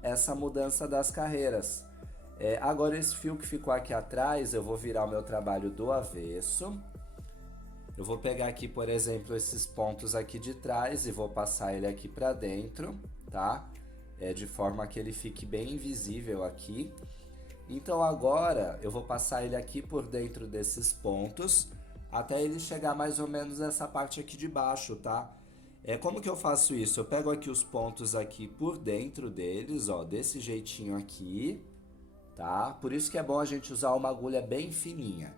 essa mudança das carreiras. Agora esse fio que ficou aqui atrás, eu vou virar o meu trabalho do avesso. Eu vou pegar aqui, por exemplo, esses pontos aqui de trás e vou passar ele aqui para dentro, tá? De forma que ele fique bem invisível aqui. Então agora eu vou passar ele aqui por dentro desses pontos, até ele chegar mais ou menos nessa parte aqui de baixo, tá? Como que eu faço isso? Eu pego aqui os pontos aqui por dentro deles, ó, desse jeitinho aqui, tá? Por isso que é bom a gente usar uma agulha bem fininha.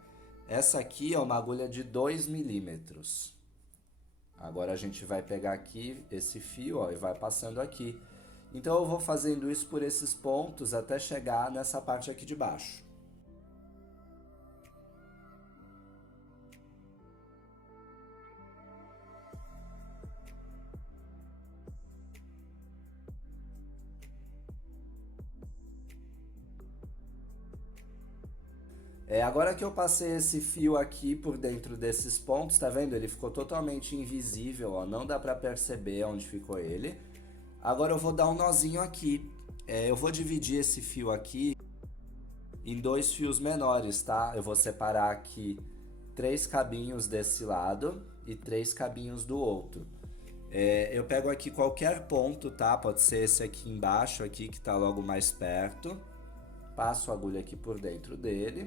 Essa aqui é uma agulha de 2 milímetros. Agora a gente vai pegar aqui esse fio, ó, e vai passando aqui. Então eu vou fazendo isso por esses pontos até chegar nessa parte aqui de baixo. Agora que eu passei esse fio aqui por dentro desses pontos, tá vendo? Ele ficou totalmente invisível, ó, não dá pra perceber onde ficou ele. Agora eu vou dar um nozinho aqui. Eu vou dividir esse fio aqui em 2 fios menores, tá? Eu vou separar aqui 3 cabinhos desse lado e 3 cabinhos do outro. Eu pego aqui qualquer ponto, tá? Pode ser esse aqui embaixo, aqui que tá logo mais perto. Passo a agulha aqui por dentro dele.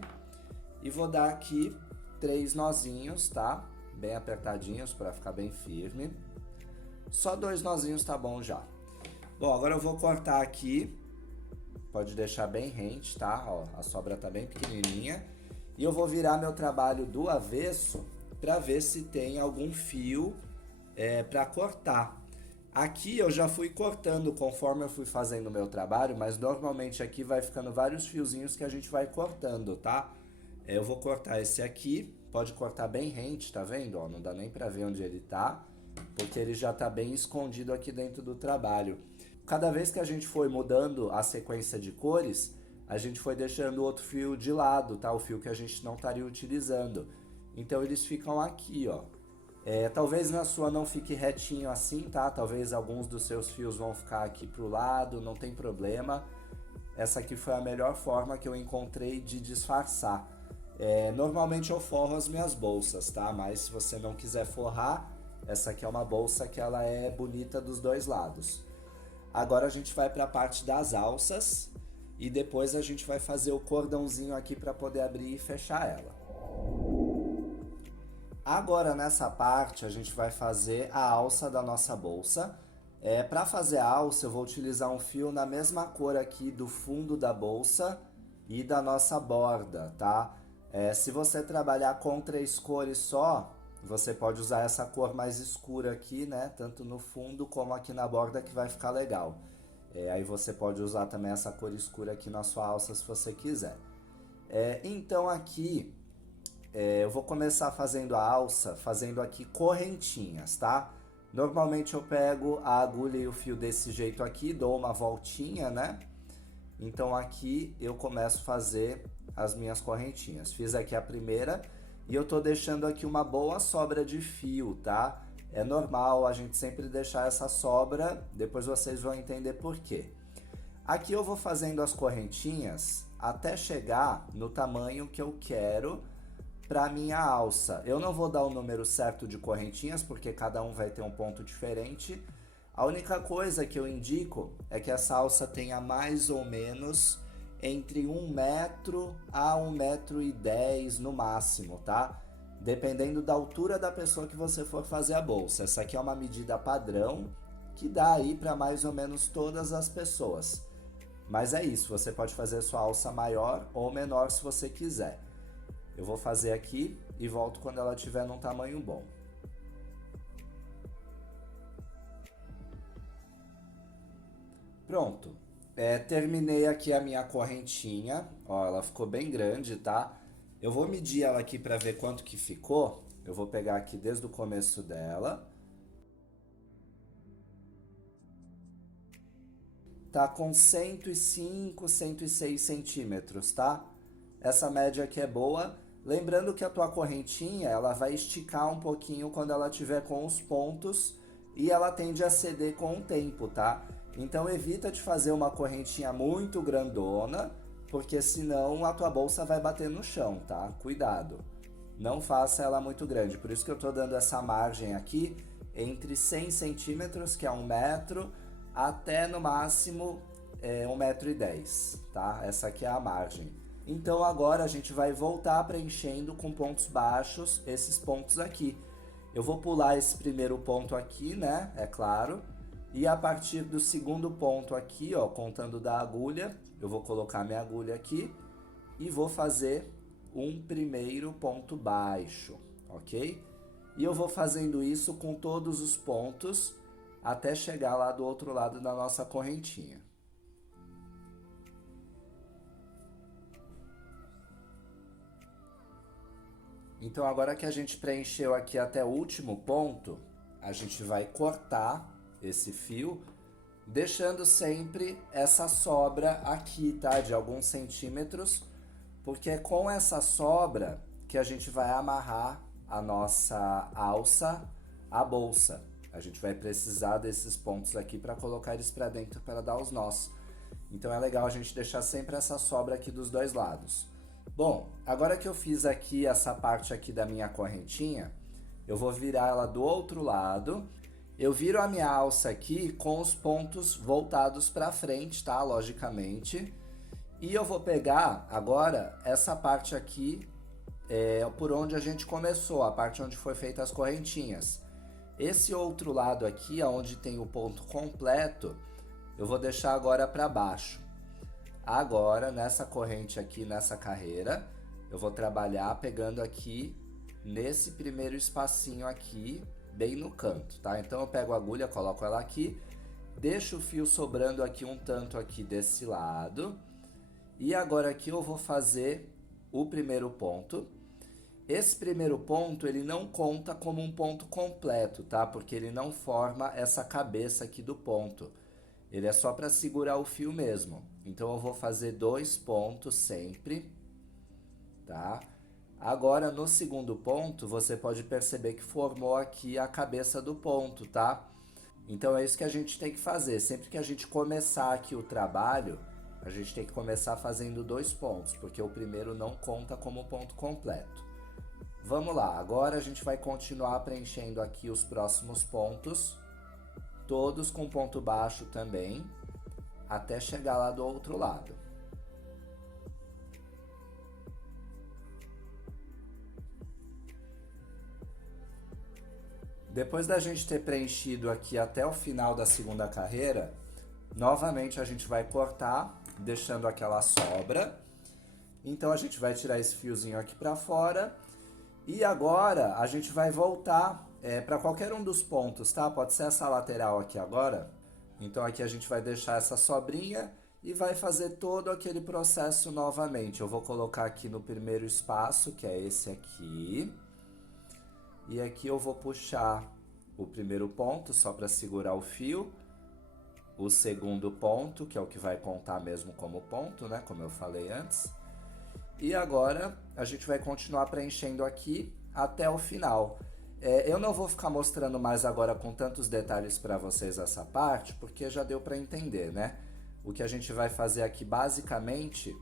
E vou dar aqui 3 nozinhos, tá? Bem apertadinhos para ficar bem firme. Só 2 nozinhos tá bom já. Bom, agora eu vou cortar aqui. Pode deixar bem rente, tá? Ó, a sobra tá bem pequenininha. E eu vou virar meu trabalho do avesso para ver se tem algum fio para cortar. Aqui eu já fui cortando conforme eu fui fazendo o meu trabalho, mas normalmente aqui vai ficando vários fiozinhos que a gente vai cortando, tá? Eu vou cortar esse aqui, pode cortar bem rente, tá vendo? Ó, não dá nem pra ver onde ele tá, porque ele já tá bem escondido aqui dentro do trabalho. Cada vez que a gente foi mudando a sequência de cores, a gente foi deixando o outro fio de lado, tá? O fio que a gente não estaria utilizando. Então eles ficam aqui, ó. Talvez na sua não fique retinho assim, tá? Talvez alguns dos seus fios vão ficar aqui pro lado, não tem problema. Essa aqui foi a melhor forma que eu encontrei de disfarçar. Normalmente eu forro as minhas bolsas, tá? Mas se você não quiser forrar, essa aqui é uma bolsa que ela é bonita dos dois lados. Agora a gente vai para a parte das alças e depois a gente vai fazer o cordãozinho aqui para poder abrir e fechar ela. Agora nessa parte a gente vai fazer a alça da nossa bolsa. Para fazer a alça eu vou utilizar um fio na mesma cor aqui do fundo da bolsa e da nossa borda, tá? Se você trabalhar com 3 cores só, você pode usar essa cor mais escura aqui, né? Tanto no fundo como aqui na borda, que vai ficar legal. Aí você pode usar também essa cor escura aqui na sua alça se você quiser. Então aqui eu vou começar fazendo a alça, fazendo aqui correntinhas, tá? Normalmente eu pego a agulha e o fio desse jeito aqui, dou uma voltinha, né? Então aqui eu começo a fazer as minhas correntinhas. Fiz aqui a primeira e eu tô deixando aqui uma boa sobra de fio, tá? É normal a gente sempre deixar essa sobra, depois vocês vão entender por quê. Aqui eu vou fazendo as correntinhas até chegar no tamanho que eu quero para minha alça. Eu não vou dar o número certo de correntinhas, porque cada um vai ter um ponto diferente. A única coisa que eu indico é que essa alça tenha mais ou menos entre 1 metro a 1,10 m no máximo, tá? Dependendo da altura da pessoa que você for fazer a bolsa. Essa aqui é uma medida padrão que dá aí para mais ou menos todas as pessoas. Mas é isso, você pode fazer sua alça maior ou menor se você quiser. Eu vou fazer aqui e volto quando ela estiver num tamanho bom. Pronto. Terminei aqui a minha correntinha. Ó, ela ficou bem grande, tá? Eu vou medir ela aqui para ver quanto que ficou. Eu vou pegar aqui desde o começo dela. Tá com 105, 106 centímetros, tá? Essa média aqui é boa. Lembrando que a tua correntinha, ela vai esticar um pouquinho quando ela tiver com os pontos e ela tende a ceder com o tempo, tá? Então evita de fazer uma correntinha muito grandona, porque senão a tua bolsa vai bater no chão, tá? Cuidado. Não faça ela muito grande. Por isso que eu tô dando essa margem aqui entre 100 centímetros, que é 1 metro, até no máximo 1,10 m, tá? Essa aqui é a margem. Então agora a gente vai voltar preenchendo com pontos baixos esses pontos aqui. Eu vou pular esse primeiro ponto aqui, né? É claro. E a partir do segundo ponto aqui, ó, contando da agulha, eu vou colocar minha agulha aqui e vou fazer um primeiro ponto baixo, ok? E eu vou fazendo isso com todos os pontos até chegar lá do outro lado da nossa correntinha. Então agora que a gente preencheu aqui até o último ponto, a gente vai cortar esse fio, deixando sempre essa sobra aqui, tá? De alguns centímetros, porque é com essa sobra que a gente vai amarrar a nossa alça à bolsa. A gente vai precisar desses pontos aqui para colocar eles para dentro para dar os nós. Então é legal a gente deixar sempre essa sobra aqui dos dois lados. Bom, agora que eu fiz aqui essa parte aqui da minha correntinha, eu vou virar ela do outro lado. Eu viro a minha alça aqui com os pontos voltados para frente, tá? Logicamente. E eu vou pegar agora essa parte aqui, por onde a gente começou, a parte onde foi feita as correntinhas. Esse outro lado aqui, onde tem o ponto completo, eu vou deixar agora para baixo. Agora, nessa corrente aqui, nessa carreira, eu vou trabalhar pegando aqui nesse primeiro espacinho aqui, bem no canto, tá? Então eu pego a agulha, coloco ela aqui, deixo o fio sobrando aqui um tanto aqui desse lado. E agora aqui eu vou fazer o primeiro ponto. Esse primeiro ponto, ele não conta como um ponto completo, tá? Porque ele não forma essa cabeça aqui do ponto. Ele é só para segurar o fio mesmo. Então eu vou fazer 2 pontos sempre, tá? Agora no segundo ponto, você pode perceber que formou aqui a cabeça do ponto, tá? Então é isso que a gente tem que fazer. Sempre que a gente começar aqui o trabalho, a gente tem que começar fazendo 2 pontos, porque o primeiro não conta como ponto completo. Vamos lá, agora a gente vai continuar preenchendo aqui os próximos pontos, todos com ponto baixo também, até chegar lá do outro lado. Depois da gente ter preenchido aqui até o final da segunda carreira, novamente a gente vai cortar, deixando aquela sobra. Então a gente vai tirar esse fiozinho aqui para fora. E agora a gente vai voltar para qualquer um dos pontos, tá? Pode ser essa lateral aqui agora. Então aqui a gente vai deixar essa sobrinha e vai fazer todo aquele processo novamente. Eu vou colocar aqui no primeiro espaço, que é esse aqui. E aqui eu vou puxar o primeiro ponto, só para segurar o fio. O segundo ponto, que é o que vai contar mesmo como ponto, né? Como eu falei antes. E agora a gente vai continuar preenchendo aqui até o final. Eu não vou ficar mostrando mais agora com tantos detalhes para vocês essa parte, porque já deu para entender, né? O que a gente vai fazer aqui basicamente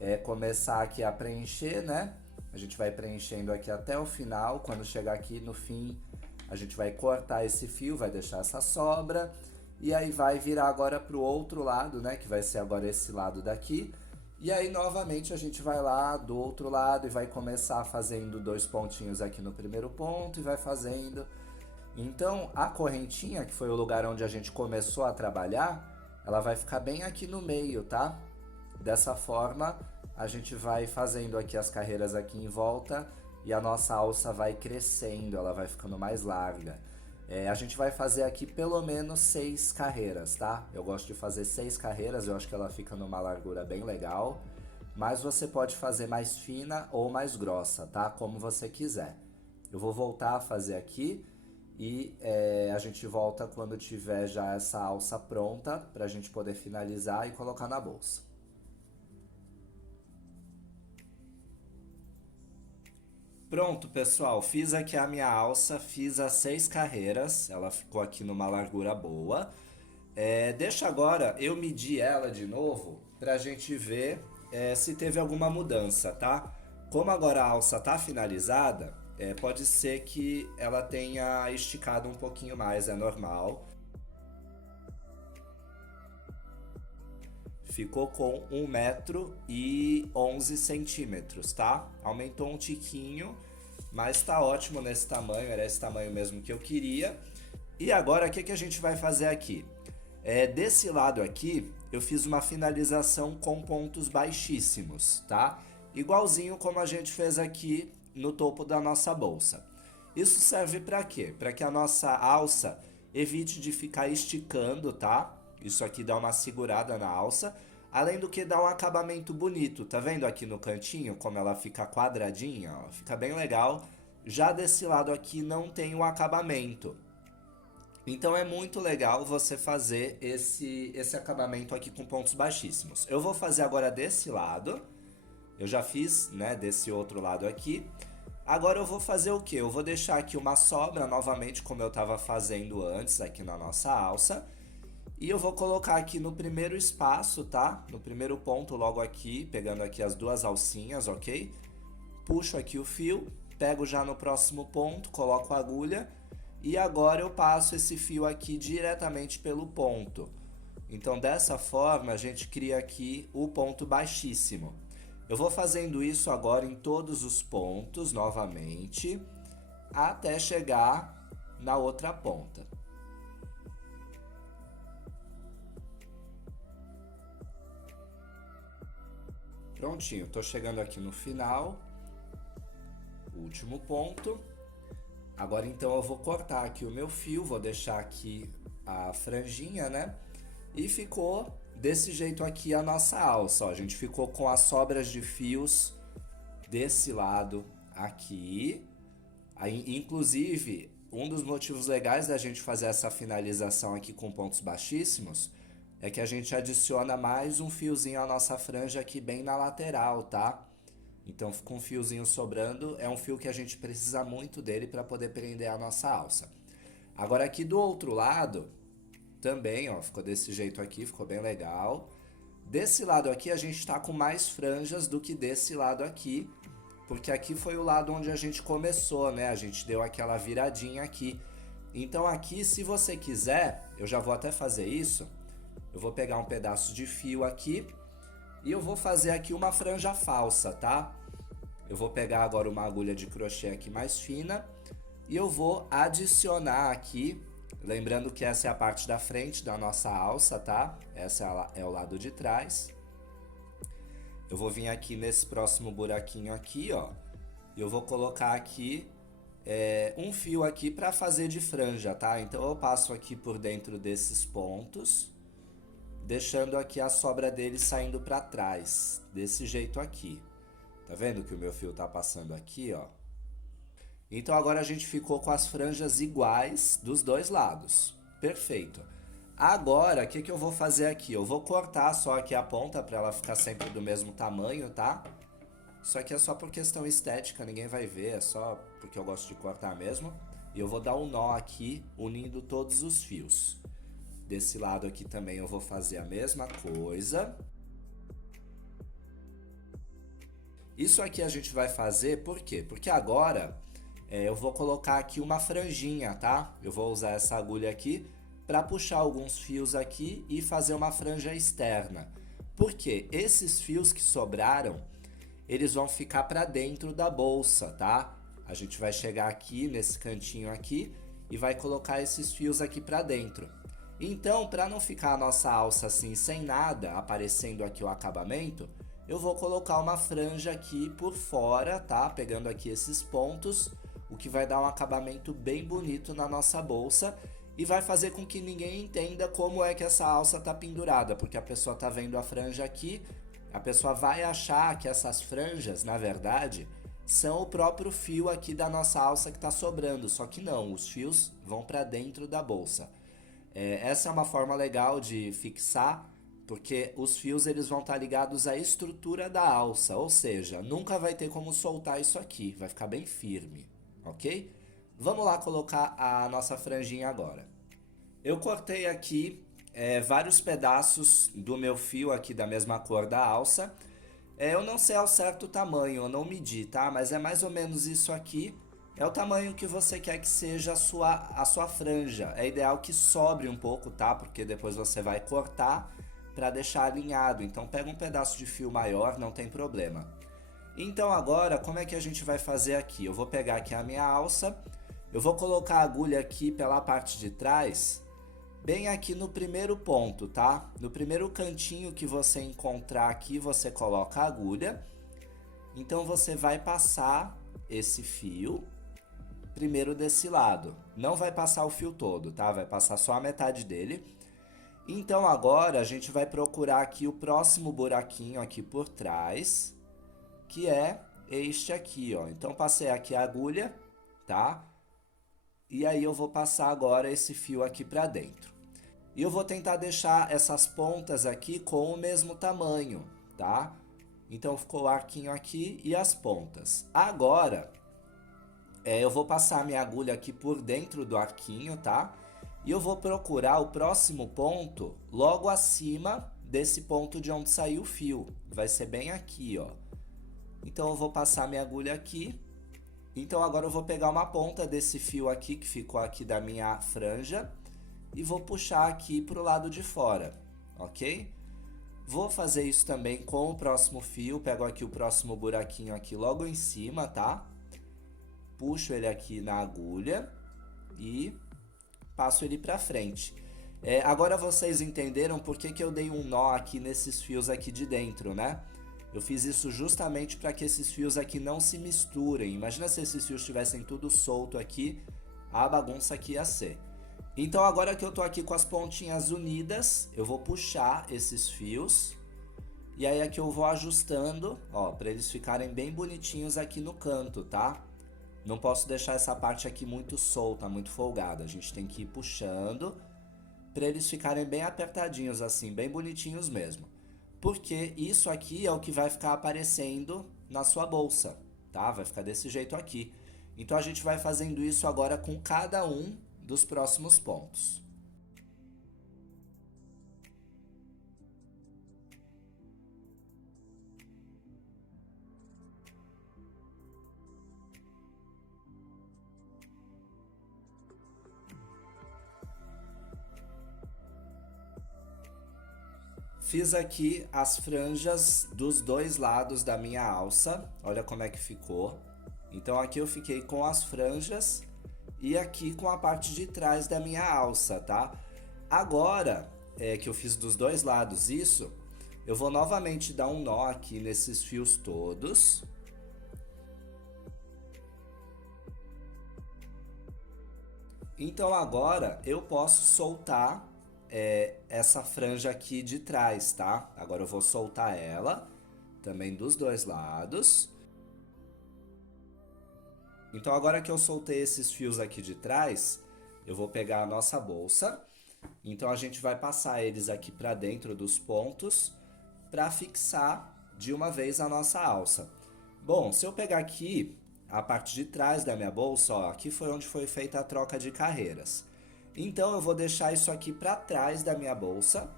é começar aqui a preencher, né? A gente vai preenchendo aqui até o final. Quando chegar aqui no fim, a gente vai cortar esse fio, vai deixar essa sobra. E aí vai virar agora para o outro lado, né? Que vai ser agora esse lado daqui. E aí, novamente, a gente vai lá do outro lado e vai começar fazendo 2 pontinhos aqui no primeiro ponto e vai fazendo. Então, a correntinha, que foi o lugar onde a gente começou a trabalhar, ela vai ficar bem aqui no meio, tá? Dessa forma, a gente vai fazendo aqui as carreiras aqui em volta e a nossa alça vai crescendo, ela vai ficando mais larga. A gente vai fazer aqui pelo menos 6 carreiras, tá? Eu gosto de fazer 6 carreiras, eu acho que ela fica numa largura bem legal. Mas você pode fazer mais fina ou mais grossa, tá? Como você quiser. Eu vou voltar a fazer aqui e a gente volta quando tiver já essa alça pronta pra gente poder finalizar e colocar na bolsa. Pronto, pessoal, fiz aqui a minha alça, fiz as 6 carreiras, ela ficou aqui numa largura boa. Deixa agora eu medir ela de novo pra gente ver se teve alguma mudança, tá? Como agora a alça tá finalizada, pode ser que ela tenha esticado um pouquinho mais, é normal. Ficou com 1,11 m, tá? Aumentou um tiquinho, mas tá ótimo nesse tamanho, era esse tamanho mesmo que eu queria. E agora, o que a gente vai fazer aqui? Desse lado aqui, eu fiz uma finalização com pontos baixíssimos, tá? Igualzinho como a gente fez aqui no topo da nossa bolsa. Isso serve para quê? Para que a nossa alça evite de ficar esticando, tá? Isso aqui dá uma segurada na alça, além do que dá um acabamento bonito. Tá vendo aqui no cantinho como ela fica quadradinha? Ó? Fica bem legal. Já desse lado aqui não tem o acabamento. Então é muito legal você fazer esse acabamento aqui com pontos baixíssimos. Eu vou fazer agora desse lado. Eu já fiz, né, desse outro lado aqui. Agora eu vou fazer o quê? Eu vou deixar aqui uma sobra novamente, como eu estava fazendo antes aqui na nossa alça. E eu vou colocar aqui no primeiro espaço, tá? No primeiro ponto logo aqui, pegando aqui as 2 alcinhas, ok? Puxo aqui o fio, pego já no próximo ponto, coloco a agulha. E agora eu passo esse fio aqui diretamente pelo ponto. Então dessa forma a gente cria aqui o ponto baixíssimo. Eu vou fazendo isso agora em todos os pontos novamente, até chegar na outra ponta. Prontinho, tô chegando aqui no final, último ponto. Agora então eu vou cortar aqui o meu fio, vou deixar aqui a franjinha, né? E ficou desse jeito aqui a nossa alça, ó. A gente ficou com as sobras de fios desse lado aqui. Aí, inclusive, um dos motivos legais da gente fazer essa finalização aqui com pontos baixíssimos é que a gente adiciona mais um fiozinho à nossa franja aqui bem na lateral, tá? Então, com um fiozinho sobrando, é um fio que a gente precisa muito dele para poder prender a nossa alça. Agora aqui do outro lado, também, ó, ficou desse jeito aqui, ficou bem legal. Desse lado aqui a gente tá com mais franjas do que desse lado aqui, porque aqui foi o lado onde a gente começou, né? A gente deu aquela viradinha aqui. Então aqui, se você quiser, eu já vou até fazer isso. Eu vou pegar um pedaço de fio aqui e eu vou fazer aqui uma franja falsa, tá? Eu vou pegar agora uma agulha de crochê aqui mais fina E eu vou adicionar aqui, lembrando que essa é a parte da frente da nossa alça, tá? Essa é o lado de trás. Eu vou vir aqui nesse próximo buraquinho aqui, ó. E eu vou colocar aqui um fio aqui para fazer de franja, tá? Então eu passo aqui por dentro desses pontos, deixando aqui a sobra dele saindo para trás, desse jeito aqui. Tá vendo que o meu fio tá passando aqui, ó? Então agora a gente ficou com as franjas iguais dos dois lados. Perfeito. Agora, o que eu vou fazer aqui? Eu vou cortar só aqui a ponta para ela ficar sempre do mesmo tamanho, tá? Isso aqui é só por questão estética, ninguém vai ver, é só porque eu gosto de cortar mesmo. E eu vou dar um nó aqui, unindo todos os fios. Desse lado aqui também eu vou fazer a mesma coisa. Isso aqui a gente vai fazer por quê? Porque agora eu vou colocar aqui uma franjinha, tá? Eu vou usar essa agulha aqui para puxar alguns fios aqui e fazer uma franja externa. Porque esses fios que sobraram, eles vão ficar para dentro da bolsa, tá? A gente vai chegar aqui nesse cantinho aqui e vai colocar esses fios aqui para dentro. Então, para não ficar a nossa alça assim sem nada, aparecendo aqui o acabamento, eu vou colocar uma franja aqui por fora, tá? Pegando aqui esses pontos, o que vai dar um acabamento bem bonito na nossa bolsa e vai fazer com que ninguém entenda como é que essa alça tá pendurada, porque a pessoa tá vendo a franja aqui, a pessoa vai achar que essas franjas, na verdade, são o próprio fio aqui da nossa alça que está sobrando, só que não, os fios vão para dentro da bolsa. Essa é uma forma legal de fixar, porque os fios eles vão estar ligados à estrutura da alça, ou seja, nunca vai ter como soltar isso aqui, vai ficar bem firme, ok? Vamos lá colocar a nossa franjinha agora. Eu cortei aqui vários pedaços do meu fio aqui da mesma cor da alça. Eu não sei ao certo o tamanho, eu não medi, tá? Mas é mais ou menos isso aqui. É o tamanho que você quer que seja a sua franja. É ideal que sobre um pouco, tá? Porque depois você vai cortar para deixar alinhado. Então pega um pedaço de fio maior, não tem problema. Então agora, como é que a gente vai fazer aqui? Eu vou pegar aqui a minha alça, eu vou colocar a agulha aqui pela parte de trás, bem aqui no primeiro ponto, tá? No primeiro cantinho que você encontrar aqui, você coloca a agulha. Então você vai passar esse fio primeiro desse lado. Não vai passar o fio todo, tá? Vai passar só a metade dele. Então agora a gente vai procurar aqui o próximo buraquinho aqui por trás, que é este aqui, ó. Então passei aqui a agulha, tá? E aí eu vou passar agora esse fio aqui para dentro. E eu vou tentar deixar essas pontas aqui com o mesmo tamanho, tá? Então ficou o arquinho aqui e as pontas. Agora, eu vou passar minha agulha aqui por dentro do arquinho, tá? E eu vou procurar o próximo ponto logo acima desse ponto de onde saiu o fio. Vai ser bem aqui, ó. Então eu vou passar minha agulha aqui. Então agora eu vou pegar uma ponta desse fio aqui, que ficou aqui da minha franja, e vou puxar aqui para o lado de fora, ok? Vou fazer isso também com o próximo fio, pego aqui o próximo buraquinho aqui logo em cima, tá? Puxo ele aqui na agulha e passo ele para frente. Agora vocês entenderam por que eu dei um nó aqui nesses fios aqui de dentro, né? Eu fiz isso justamente para que esses fios aqui não se misturem. Imagina se esses fios estivessem tudo solto aqui, a bagunça que ia ser. Então agora que eu tô aqui com as pontinhas unidas, eu vou puxar esses fios. E aí aqui eu vou ajustando, ó, para eles ficarem bem bonitinhos aqui no canto, tá? Não posso deixar essa parte aqui muito solta, muito folgada. A gente tem que ir puxando para eles ficarem bem apertadinhos assim, bem bonitinhos mesmo. Porque isso aqui é o que vai ficar aparecendo na sua bolsa, tá? Vai ficar desse jeito aqui. Então a gente vai fazendo isso agora com cada um dos próximos pontos. Fiz aqui as franjas dos dois lados da minha alça, olha como é que ficou. Então aqui eu fiquei com as franjas e aqui com a parte de trás da minha alça, tá? Agora que eu fiz dos dois lados isso, eu vou novamente dar um nó aqui nesses fios todos. Então agora eu posso soltar essa franja aqui de trás, tá? Agora eu vou soltar ela, também dos dois lados. Então agora que eu soltei esses fios aqui de trás, eu vou pegar a nossa bolsa. Então a gente vai passar eles aqui para dentro dos pontos para fixar de uma vez a nossa alça. Bom, se eu pegar aqui a parte de trás da minha bolsa, ó, aqui foi onde foi feita a troca de carreiras. Então eu vou deixar isso aqui para trás da minha bolsa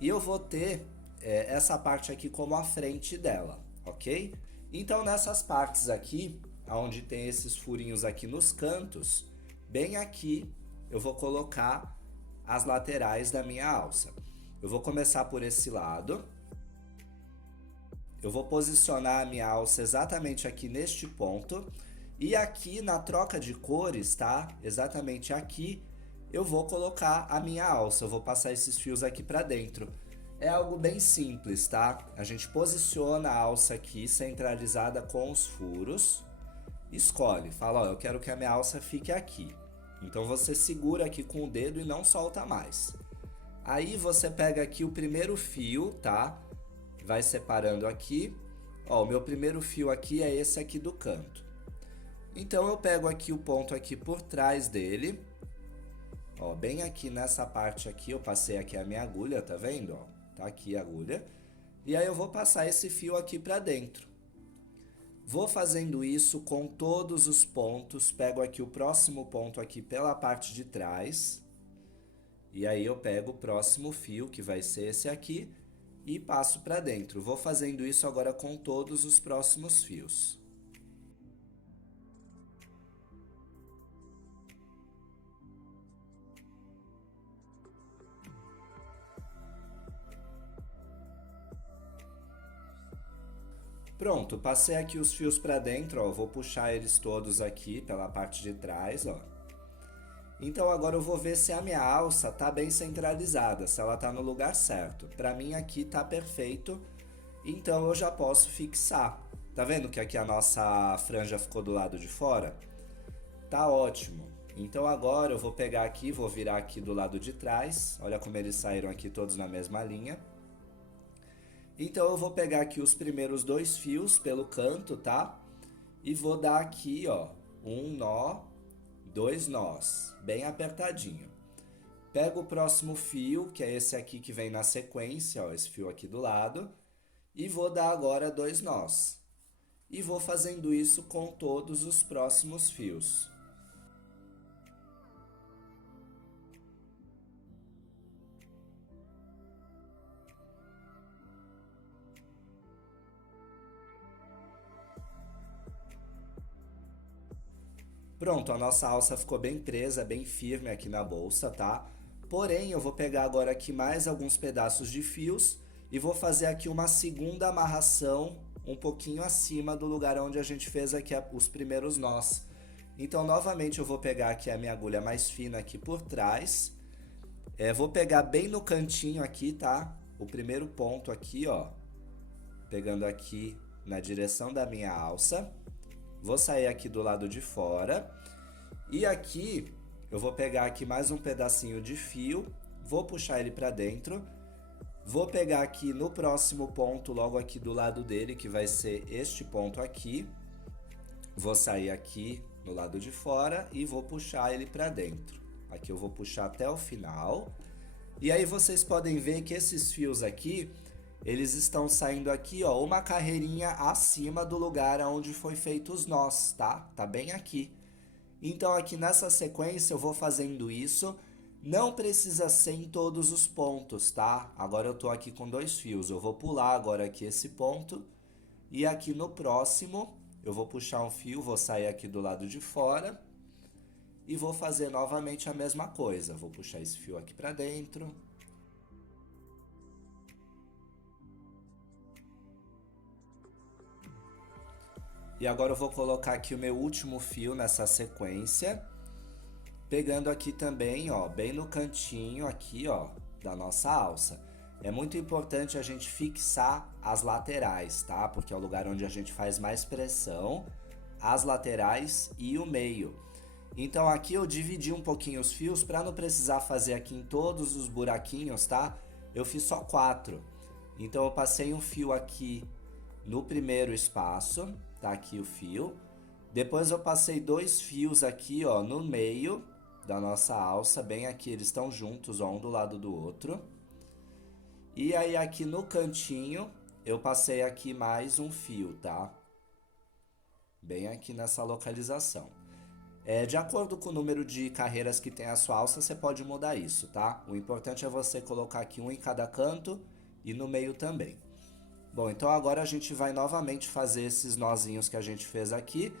e eu vou ter essa parte aqui como a frente dela, ok? Então nessas partes aqui, onde tem esses furinhos aqui nos cantos, bem aqui eu vou colocar as laterais da minha alça. Eu vou começar por esse lado. Eu vou posicionar a minha alça exatamente aqui neste ponto. E aqui na troca de cores, tá? Exatamente aqui, eu vou colocar a minha alça. Eu vou passar esses fios aqui para dentro. É algo bem simples, tá? A gente posiciona a alça aqui centralizada com os furos. Escolhe, fala, ó, eu quero que a minha alça fique aqui. Então você segura aqui com o dedo e não solta mais. Aí você pega aqui o primeiro fio, tá? Vai separando aqui. Ó, o meu primeiro fio aqui é esse aqui do canto. Então eu pego aqui o ponto aqui por trás dele. Ó, bem aqui nessa parte aqui, eu passei aqui a minha agulha, tá vendo? Ó, tá aqui a agulha. E aí eu vou passar esse fio aqui pra dentro. Vou fazendo isso com todos os pontos, pego aqui o próximo ponto aqui pela parte de trás, e aí eu pego o próximo fio, que vai ser esse aqui, e passo para dentro. Vou fazendo isso agora com todos os próximos fios. Pronto, passei aqui os fios para dentro, ó, vou puxar eles todos aqui pela parte de trás, ó. Então agora eu vou ver se a minha alça tá bem centralizada, se ela tá no lugar certo. Para mim aqui tá perfeito, então eu já posso fixar. Tá vendo que aqui a nossa franja ficou do lado de fora? Tá ótimo. Então agora eu vou pegar aqui, vou virar aqui do lado de trás. Olha como eles saíram aqui todos na mesma linha. Então eu vou pegar aqui os primeiros dois fios pelo canto, tá? E vou dar aqui, ó, um nó, dois nós, bem apertadinho. Pego o próximo fio, que é esse aqui que vem na sequência, ó, esse fio aqui do lado, e vou dar agora dois nós. E vou fazendo isso com todos os próximos fios. Pronto, a nossa alça ficou bem presa, bem firme aqui na bolsa, tá? Porém, eu vou pegar agora aqui mais alguns pedaços de fios e vou fazer aqui uma segunda amarração um pouquinho acima do lugar onde a gente fez aqui os primeiros nós. Então, novamente, eu vou pegar aqui a minha agulha mais fina aqui por trás. Vou pegar bem no cantinho aqui, tá? O primeiro ponto aqui, ó. Pegando aqui na direção da minha alça. Vou sair aqui do lado de fora. E aqui, eu vou pegar aqui mais um pedacinho de fio. Vou puxar ele para dentro. Vou pegar aqui no próximo ponto, logo aqui do lado dele, que vai ser este ponto aqui. Vou sair aqui no lado de fora e vou puxar ele para dentro. Aqui eu vou puxar até o final. E aí vocês podem ver que esses fios aqui, eles estão saindo aqui, ó, uma carreirinha acima do lugar onde foi feito os nós, tá? Tá bem aqui. Então aqui nessa sequência eu vou fazendo isso. Não precisa ser em todos os pontos, tá? Agora eu tô aqui com dois fios. Eu vou pular agora aqui esse ponto. E aqui no próximo, eu vou puxar um fio, vou sair aqui do lado de fora. E vou fazer novamente a mesma coisa. Vou puxar esse fio aqui pra dentro. E agora eu vou colocar aqui o meu último fio nessa sequência. pegando aqui também, ó, bem no cantinho aqui, ó, da nossa alça. É muito importante a gente fixar as laterais, tá? Porque é o lugar onde a gente faz mais pressão, as laterais e o meio. Então aqui eu dividi um pouquinho os fios para não precisar fazer aqui em todos os buraquinhos, tá? Eu fiz só 4. Então eu passei um fio aqui no primeiro espaço, tá aqui o fio. Depois eu passei 2 fios aqui, ó, no meio da nossa alça, bem aqui, eles estão juntos, ó, um do lado do outro. E aí aqui no cantinho, eu passei aqui mais um fio, tá? Bem aqui nessa localização. De acordo com o número de carreiras que tem a sua alça, você pode mudar isso, tá? O importante é você colocar aqui um em cada canto e no meio também. Bom, então agora a gente vai novamente fazer esses nozinhos que a gente fez aqui,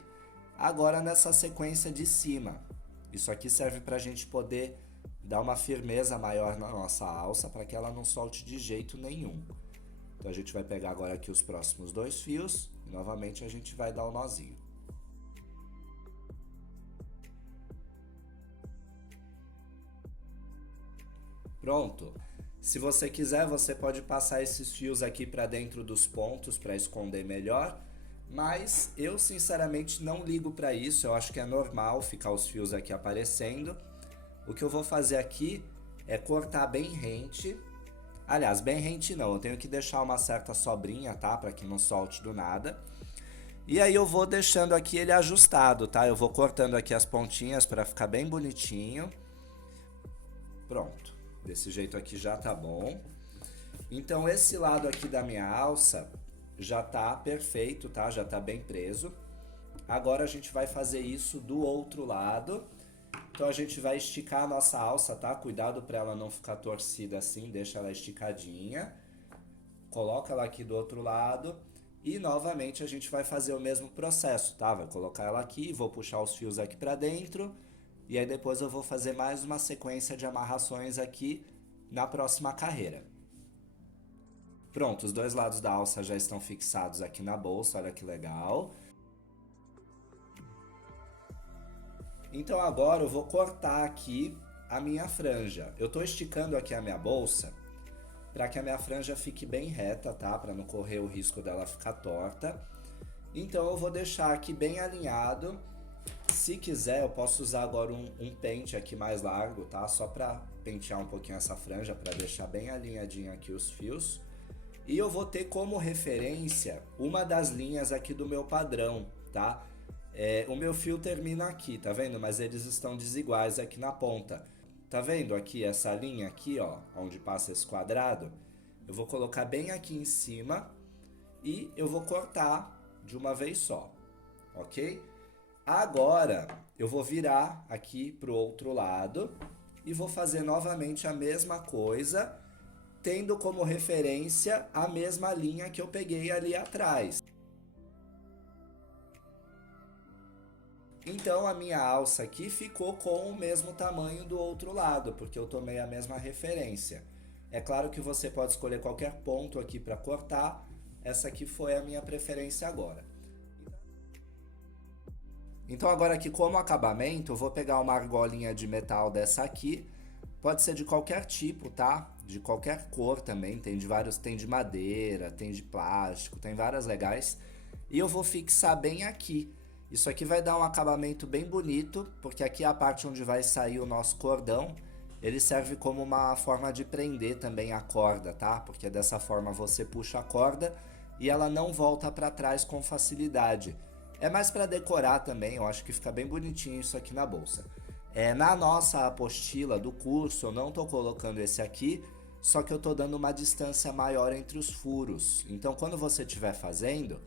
agora nessa sequência de cima. Isso aqui serve para a gente poder dar uma firmeza maior na nossa alça, para que ela não solte de jeito nenhum. Então a gente vai pegar agora aqui os próximos 2 fios e novamente a gente vai dar o nozinho. Pronto. Se você quiser, você pode passar esses fios aqui para dentro dos pontos para esconder melhor, mas eu sinceramente não ligo para isso, eu acho que é normal ficar os fios aqui aparecendo. O que eu vou fazer aqui é cortar bem rente. Aliás, bem rente não, eu tenho que deixar uma certa sobrinha, tá? Para que não solte do nada. E aí eu vou deixando aqui ele ajustado, tá? Eu vou cortando aqui as pontinhas para ficar bem bonitinho. Pronto. Desse jeito aqui já tá bom. Então esse lado aqui da minha alça já tá perfeito, tá? Já tá bem preso. Agora a gente vai fazer isso do outro lado. Então a gente vai esticar a nossa alça, tá? Cuidado para ela não ficar torcida assim, deixa ela esticadinha. Coloca ela aqui do outro lado e novamente a gente vai fazer o mesmo processo, tá? Vai colocar ela aqui, vou puxar os fios aqui para dentro. E aí depois eu vou fazer mais uma sequência de amarrações aqui na próxima carreira. Pronto, os 2 lados da alça já estão fixados aqui na bolsa, olha que legal. Então agora eu vou cortar aqui a minha franja. Eu estou esticando aqui a minha bolsa para que a minha franja fique bem reta, tá? Para não correr o risco dela ficar torta. Então eu vou deixar aqui bem alinhado. Se quiser, eu posso usar agora um pente aqui mais largo, tá? Só para pentear um pouquinho essa franja, para deixar bem alinhadinho aqui os fios. E eu vou ter como referência uma das linhas aqui do meu padrão, tá? O meu fio termina aqui, tá vendo? Mas eles estão desiguais aqui na ponta. Tá vendo aqui essa linha aqui, ó, onde passa esse quadrado? Eu vou colocar bem aqui em cima e eu vou cortar de uma vez só, ok? Agora eu vou virar aqui para o outro lado e vou fazer novamente a mesma coisa, tendo como referência a mesma linha que eu peguei ali atrás. Então a minha alça aqui ficou com o mesmo tamanho do outro lado, porque eu tomei a mesma referência. É claro que você pode escolher qualquer ponto aqui para cortar, essa aqui foi a minha preferência agora. Então agora aqui como acabamento, eu vou pegar uma argolinha de metal dessa aqui, pode ser de qualquer tipo, tá? De qualquer cor também, tem de vários, tem de madeira, tem de plástico, tem várias legais. E eu vou fixar bem aqui. Isso aqui vai dar um acabamento bem bonito, porque aqui é a parte onde vai sair o nosso cordão, ele serve como uma forma de prender também a corda, tá? Porque dessa forma você puxa a corda e ela não volta para trás com facilidade. É mais para decorar também, eu acho que fica bem bonitinho isso aqui na bolsa. Na nossa apostila do curso eu não estou colocando esse aqui, só que eu estou dando uma distância maior entre os furos. Então quando você estiver fazendo,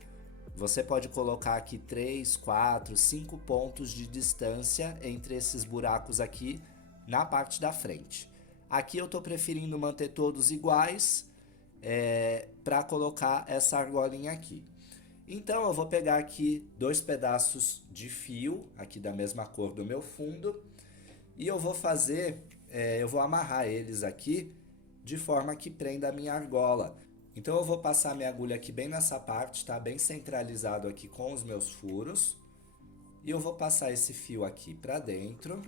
você pode colocar aqui 3, 4, 5 pontos de distância entre esses buracos aqui na parte da frente. Aqui eu estou preferindo manter todos iguais para colocar essa argolinha aqui. Então eu vou pegar aqui 2 pedaços de fio, aqui da mesma cor do meu fundo, e eu vou fazer, eu vou amarrar eles aqui de forma que prenda a minha argola. Então eu vou passar minha agulha aqui bem nessa parte, tá? Bem centralizado aqui com os meus furos. E eu vou passar esse fio aqui pra dentro.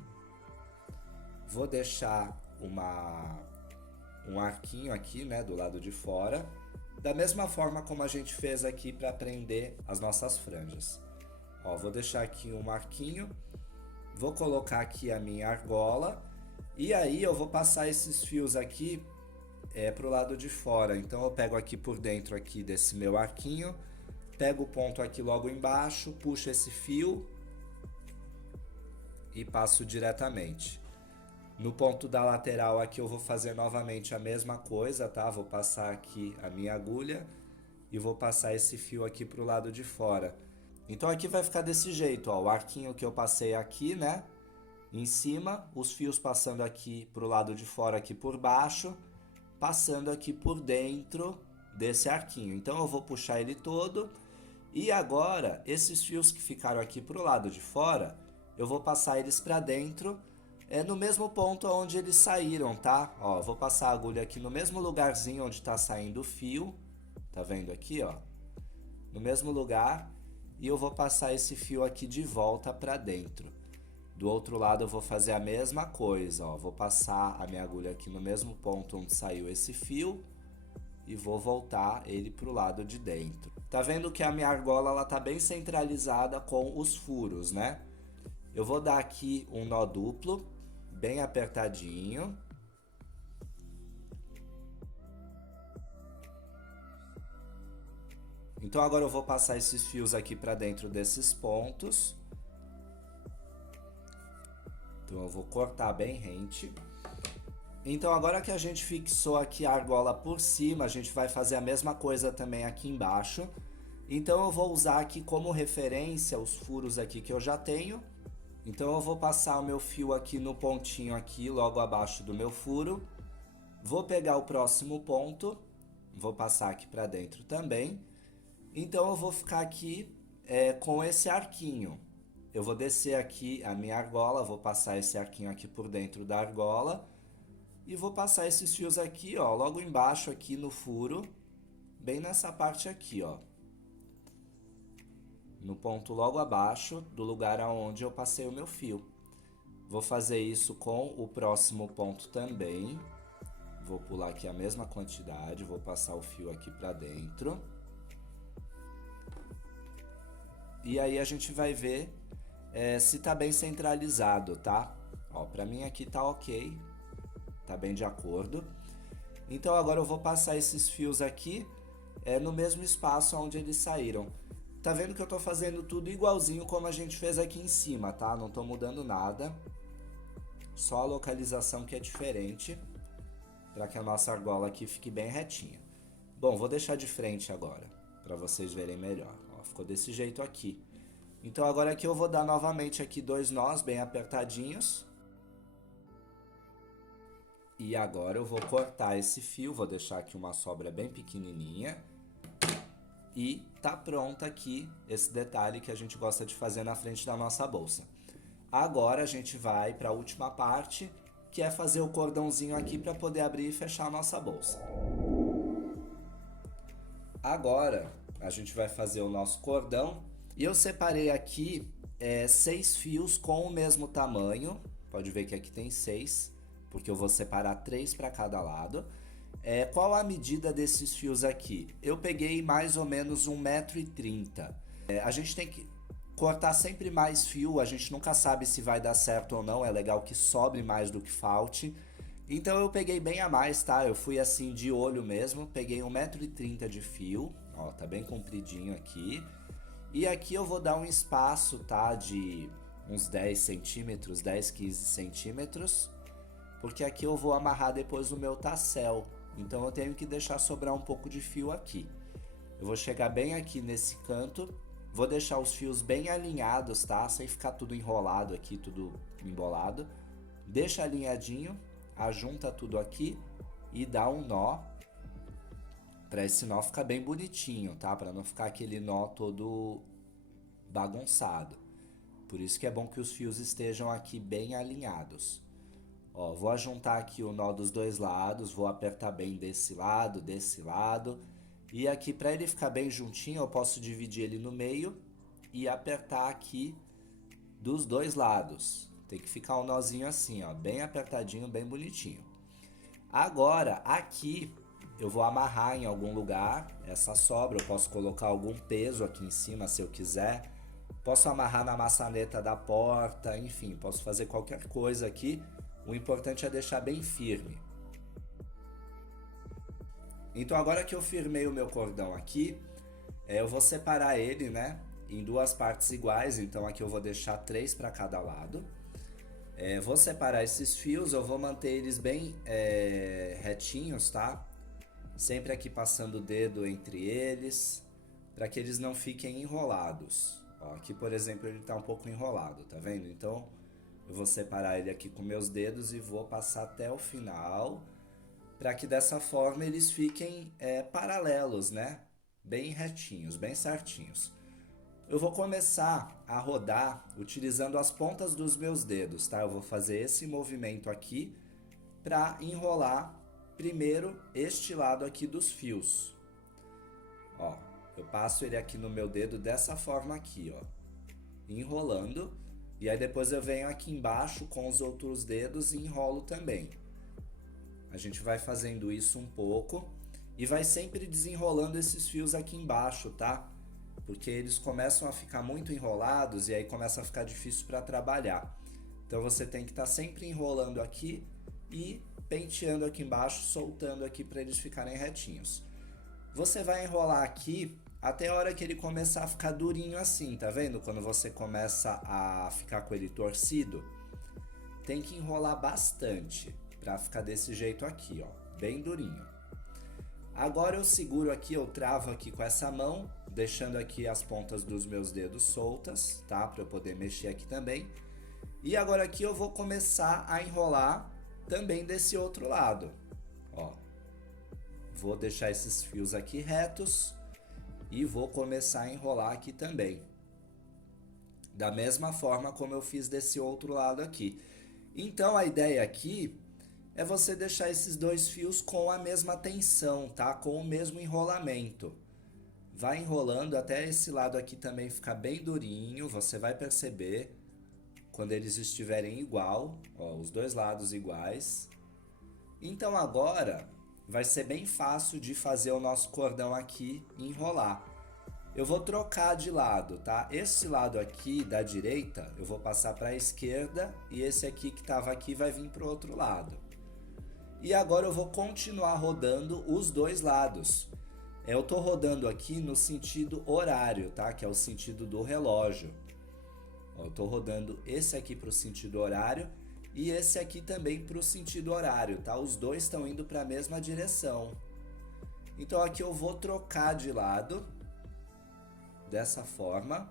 Vou deixar um arquinho aqui, né, do lado de fora, da mesma forma como a gente fez aqui para prender as nossas franjas. Ó, vou deixar aqui um arquinho, vou colocar aqui a minha argola e aí eu vou passar esses fios aqui para o lado de fora. Então eu pego aqui por dentro aqui desse meu arquinho, pego o ponto aqui logo embaixo, puxo esse fio e passo diretamente. No ponto da lateral aqui eu vou fazer novamente a mesma coisa, tá? Vou passar aqui a minha agulha e vou passar esse fio aqui pro lado de fora. Então aqui vai ficar desse jeito, ó, o arquinho que eu passei aqui, né? Em cima, os fios passando aqui pro lado de fora aqui por baixo, passando aqui por dentro desse arquinho. Então eu vou puxar ele todo e agora esses fios que ficaram aqui pro lado de fora, eu vou passar eles para dentro. No mesmo ponto onde eles saíram, tá? Ó, vou passar a agulha aqui no mesmo lugarzinho onde tá saindo o fio. Tá vendo aqui, ó? No mesmo lugar. E eu vou passar esse fio aqui de volta pra dentro. Do outro lado eu vou fazer a mesma coisa, ó. Vou passar a minha agulha aqui no mesmo ponto onde saiu esse fio. E vou voltar ele pro lado de dentro. Tá vendo que a minha argola, ela tá bem centralizada com os furos, né? Eu vou dar aqui um nó duplo, bem apertadinho. Então agora eu vou passar esses fios aqui para dentro desses pontos. Então eu vou cortar bem rente. Então agora que a gente fixou aqui a argola por cima, a gente vai fazer a mesma coisa também aqui embaixo. Então eu vou usar aqui como referência os furos aqui que eu já tenho. Então eu vou passar o meu fio aqui no pontinho aqui, logo abaixo do meu furo. Vou pegar o próximo ponto, vou passar aqui para dentro também. Então eu vou ficar aqui com esse arquinho. Eu vou descer aqui a minha argola, vou passar esse arquinho aqui por dentro da argola. E vou passar esses fios aqui, ó, logo embaixo aqui no furo, bem nessa parte aqui, ó. No ponto logo abaixo do lugar aonde eu passei o meu fio. Vou fazer isso com o próximo ponto também. Vou pular aqui a mesma quantidade, vou passar o fio aqui pra dentro. E aí a gente vai ver se tá bem centralizado, tá? Ó, pra mim aqui tá ok, tá bem de acordo. Então agora eu vou passar esses fios aqui no mesmo espaço onde eles saíram. Tá vendo que eu tô fazendo tudo igualzinho como a gente fez aqui em cima, tá? Não tô mudando nada. Só a localização que é diferente, para que a nossa argola aqui fique bem retinha. Bom, vou deixar de frente agora, para vocês verem melhor. Ó, ficou desse jeito aqui. Então agora aqui eu vou dar novamente aqui 2 nós bem apertadinhos. E agora eu vou cortar esse fio, vou deixar aqui uma sobra bem pequenininha. E tá pronto aqui esse detalhe que a gente gosta de fazer na frente da nossa bolsa. Agora a gente vai para a última parte, que é fazer o cordãozinho aqui para poder abrir e fechar a nossa bolsa. Agora a gente vai fazer o nosso cordão e eu separei aqui 6 fios com o mesmo tamanho. Pode ver que aqui tem 6, porque eu vou separar 3 para cada lado. Qual a medida desses fios aqui? Eu peguei mais ou menos 1,30 m. A gente tem que cortar sempre mais fio, a gente nunca sabe se vai dar certo ou não, é legal que sobre mais do que falte. Então eu peguei bem a mais, tá? Eu fui assim de olho mesmo, peguei 1,30 m de fio, ó, tá bem compridinho aqui. E aqui eu vou dar um espaço, tá? De uns 10 centímetros, 10, 15 centímetros, porque aqui eu vou amarrar depois o meu tassel. Então eu tenho que deixar sobrar um pouco de fio aqui. Eu vou chegar bem aqui nesse canto, vou deixar os fios bem alinhados, tá? Sem ficar tudo enrolado aqui, tudo embolado. Deixa alinhadinho, ajunta tudo aqui e dá um nó. Para esse nó ficar bem bonitinho, tá? Para não ficar aquele nó todo bagunçado. Por isso que é bom que os fios estejam aqui bem alinhados. Ó, vou ajuntar aqui o nó dos dois lados, vou apertar bem desse lado. E aqui para ele ficar bem juntinho, eu posso dividir ele no meio e apertar aqui dos dois lados, Tem que ficar um nozinho assim, ó, bem apertadinho, bem bonitinho. Agora, aqui eu vou amarrar em algum lugar essa sobra, eu posso colocar algum peso aqui em cima se eu quiser. Posso amarrar na maçaneta da porta, enfim, posso fazer qualquer coisa aqui. O importante é deixar bem firme. Então agora que eu firmei o meu cordão aqui, eu vou separar ele, né, em duas partes iguais. Então aqui eu vou deixar 3 para cada lado. Vou separar esses fios, eu vou manter eles bem retinhos, tá? Sempre aqui passando o dedo entre eles, para que eles não fiquem enrolados. Ó, aqui, por exemplo, ele está um pouco enrolado, tá vendo? Então, eu vou separar ele aqui com meus dedos e vou passar até o final, para que dessa forma eles fiquem paralelos, né? Bem retinhos, bem certinhos. Eu vou começar a rodar utilizando as pontas dos meus dedos, tá? Eu vou fazer esse movimento aqui para enrolar primeiro este lado aqui dos fios. Ó, eu passo ele aqui no meu dedo dessa forma aqui, ó, enrolando, e aí depois eu venho aqui embaixo com os outros dedos e enrolo também. A gente vai fazendo isso um pouco e vai sempre desenrolando esses fios aqui embaixo, tá? Porque eles começam a ficar muito enrolados e aí começa a ficar difícil para trabalhar. Então você tem que estar sempre enrolando aqui e penteando aqui embaixo, soltando aqui para eles ficarem retinhos. Você vai enrolar aqui até a hora que ele começar a ficar durinho assim, tá vendo? Quando você começa a ficar com ele torcido, tem que enrolar bastante para ficar desse jeito aqui, ó, bem durinho. Agora eu seguro aqui, eu travo aqui com essa mão, deixando aqui as pontas dos meus dedos soltas, tá? Para eu poder mexer aqui também. E agora aqui eu vou começar a enrolar também desse outro lado, ó. Vou deixar esses fios aqui retos e vou começar a enrolar aqui também. Da mesma forma como eu fiz desse outro lado aqui. Então a ideia aqui é você deixar esses dois fios com a mesma tensão, tá? Com o mesmo enrolamento. Vai enrolando até esse lado aqui também ficar bem durinho, você vai perceber quando eles estiverem igual, ó, os dois lados iguais. Então agora vai ser bem fácil de fazer o nosso cordão aqui e enrolar. Eu vou trocar de lado, tá? Esse lado aqui da direita eu vou passar para a esquerda e esse aqui que estava aqui vai vir para o outro lado. E agora eu vou continuar rodando os dois lados. Eu tô rodando aqui no sentido horário, tá? Que é o sentido do relógio. Eu tô rodando esse aqui para o sentido horário e esse aqui também para o sentido horário, tá? Os dois estão indo para a mesma direção. Então aqui eu vou trocar de lado, dessa forma.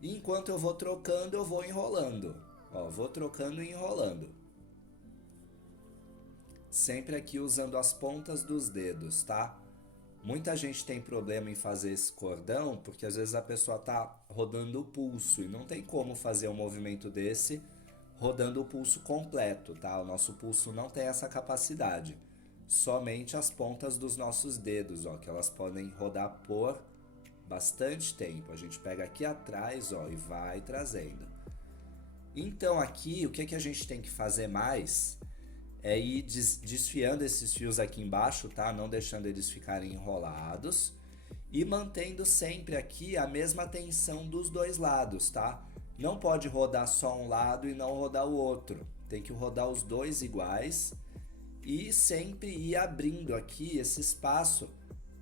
E enquanto eu vou trocando, eu vou enrolando. Ó, vou trocando e enrolando. Sempre aqui usando as pontas dos dedos, tá? Muita gente tem problema em fazer esse cordão porque às vezes a pessoa tá rodando o pulso e não tem como fazer um movimento desse rodando o pulso completo, tá? O nosso pulso não tem essa capacidade. Somente as pontas dos nossos dedos, ó, que elas podem rodar por bastante tempo. A gente pega aqui atrás, ó, e vai trazendo. Então aqui, o que a gente tem que fazer mais é ir desfiando esses fios aqui embaixo, tá? Não deixando eles ficarem enrolados e mantendo sempre aqui a mesma tensão dos dois lados, tá? Não pode rodar só um lado e não rodar o outro. Tem que rodar os dois iguais e sempre ir abrindo aqui esse espaço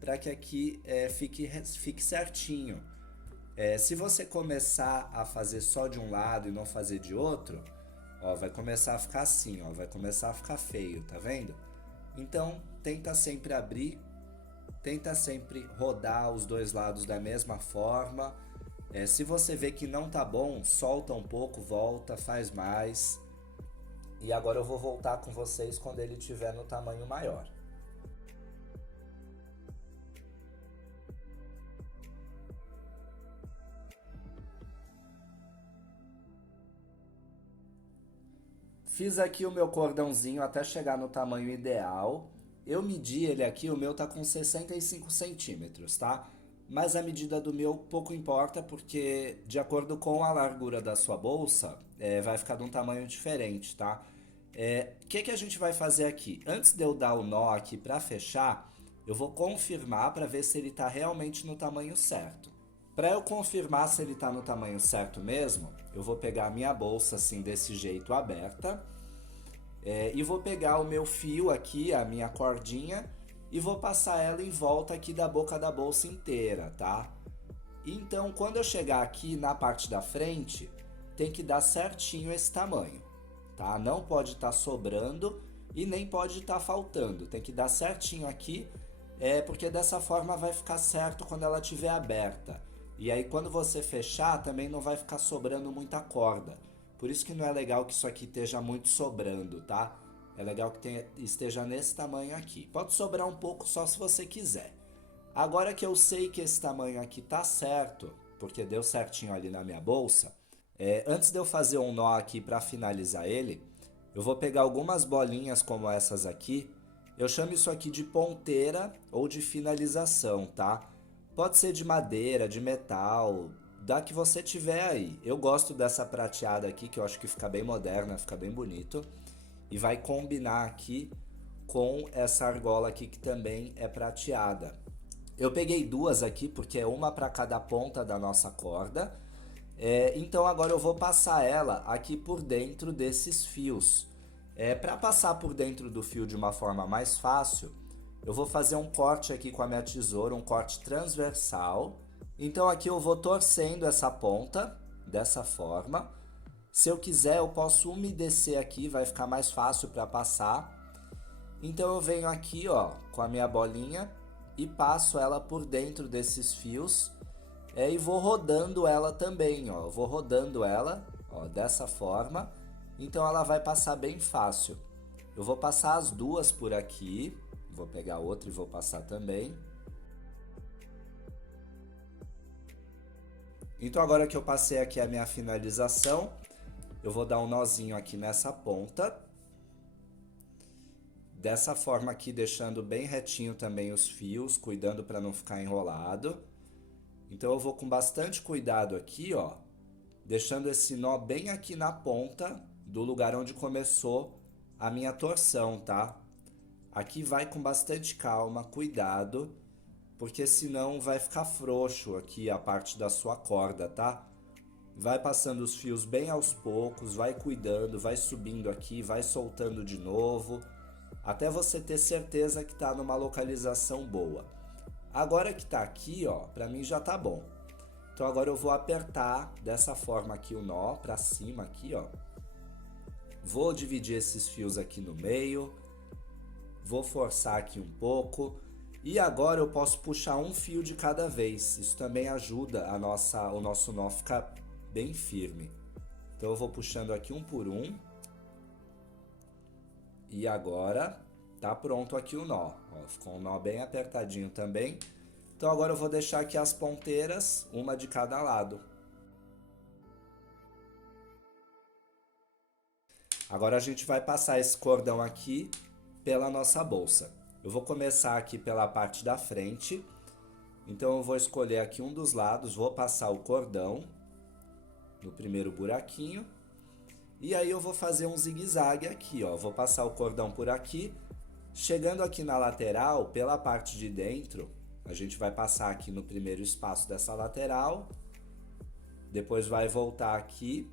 para que aqui fique certinho. Se você começar a fazer só de um lado e não fazer de outro, ó, vai começar a ficar assim, ó, vai começar a ficar feio, tá vendo? Então, tenta sempre abrir, tenta sempre rodar os dois lados da mesma forma. Se você vê que não tá bom, solta um pouco, volta, faz mais. E agora eu vou voltar com vocês quando ele estiver no tamanho maior. Fiz aqui o meu cordãozinho até chegar no tamanho ideal. Eu medi ele aqui, o meu tá com 65 centímetros, tá? Mas a medida do meu pouco importa, porque de acordo com a largura da sua bolsa, vai ficar de um tamanho diferente, tá? O que a gente vai fazer aqui? Antes de eu dar o nó aqui para fechar, eu vou confirmar para ver se ele está realmente no tamanho certo. Para eu confirmar se ele está no tamanho certo mesmo, eu vou pegar a minha bolsa assim desse jeito aberta, e vou pegar o meu fio aqui, a minha cordinha, e vou passar ela em volta aqui da boca da bolsa inteira, tá? Então, quando eu chegar aqui na parte da frente, tem que dar certinho esse tamanho, tá? Não pode estar sobrando e nem pode estar faltando. Tem que dar certinho aqui, porque dessa forma vai ficar certo quando ela estiver aberta. E aí, quando você fechar, também não vai ficar sobrando muita corda. Por isso que não é legal que isso aqui esteja muito sobrando, tá? É legal que esteja nesse tamanho aqui. Pode sobrar um pouco só se você quiser. Agora que eu sei que esse tamanho aqui tá certo, porque deu certinho ali na minha bolsa, antes de eu fazer um nó aqui para finalizar ele, eu vou pegar algumas bolinhas como essas aqui. Eu chamo isso aqui de ponteira ou de finalização, tá? Pode ser de madeira, de metal, da que você tiver aí. Eu gosto dessa prateada aqui, que eu acho que fica bem moderna, fica bem bonito. E vai combinar aqui com essa argola aqui que também é prateada. Eu peguei duas aqui porque é uma para cada ponta da nossa corda. Então agora eu vou passar ela aqui por dentro desses fios. Para passar por dentro do fio de uma forma mais fácil, eu vou fazer um corte aqui com a minha tesoura, um corte transversal. Então aqui eu vou torcendo essa ponta dessa forma. Se eu quiser, eu posso umedecer aqui, vai ficar mais fácil para passar. Então eu venho aqui, ó, com a minha bolinha e passo ela por dentro desses fios, e vou rodando ela também, ó. Eu vou rodando ela, ó, dessa forma. Então ela vai passar bem fácil. Eu vou passar as duas por aqui. Vou pegar outra e vou passar também. Então agora que eu passei aqui a minha finalização, eu vou dar um nozinho aqui nessa ponta. Dessa forma aqui, deixando bem retinho também os fios, cuidando para não ficar enrolado. Então eu vou com bastante cuidado aqui, ó, deixando esse nó bem aqui na ponta do lugar onde começou a minha torção, tá? Aqui vai com bastante calma, cuidado, porque senão vai ficar frouxo aqui a parte da sua corda, tá? Vai passando os fios bem aos poucos, vai cuidando, vai subindo aqui, vai soltando de novo, até você ter certeza que tá numa localização boa. Agora que tá aqui, ó, pra mim já tá bom. Então agora eu vou apertar dessa forma aqui o nó pra cima aqui, ó. Vou dividir esses fios aqui no meio, vou forçar aqui um pouco. E agora eu posso puxar um fio de cada vez. Isso também ajuda o nosso nó ficar bem firme. Então eu vou puxando aqui um por um. E agora tá pronto aqui o nó. Ó, ficou um nó bem apertadinho também. Então agora eu vou deixar aqui as ponteiras, uma de cada lado. Agora a gente vai passar esse cordão aqui pela nossa bolsa. Eu vou começar aqui pela parte da frente. Então eu vou escolher aqui um dos lados, vou passar o cordão no primeiro buraquinho. E aí eu vou fazer um zigue-zague aqui, ó. Vou passar o cordão por aqui. Chegando aqui na lateral, pela parte de dentro, a gente vai passar aqui no primeiro espaço dessa lateral. Depois vai voltar aqui.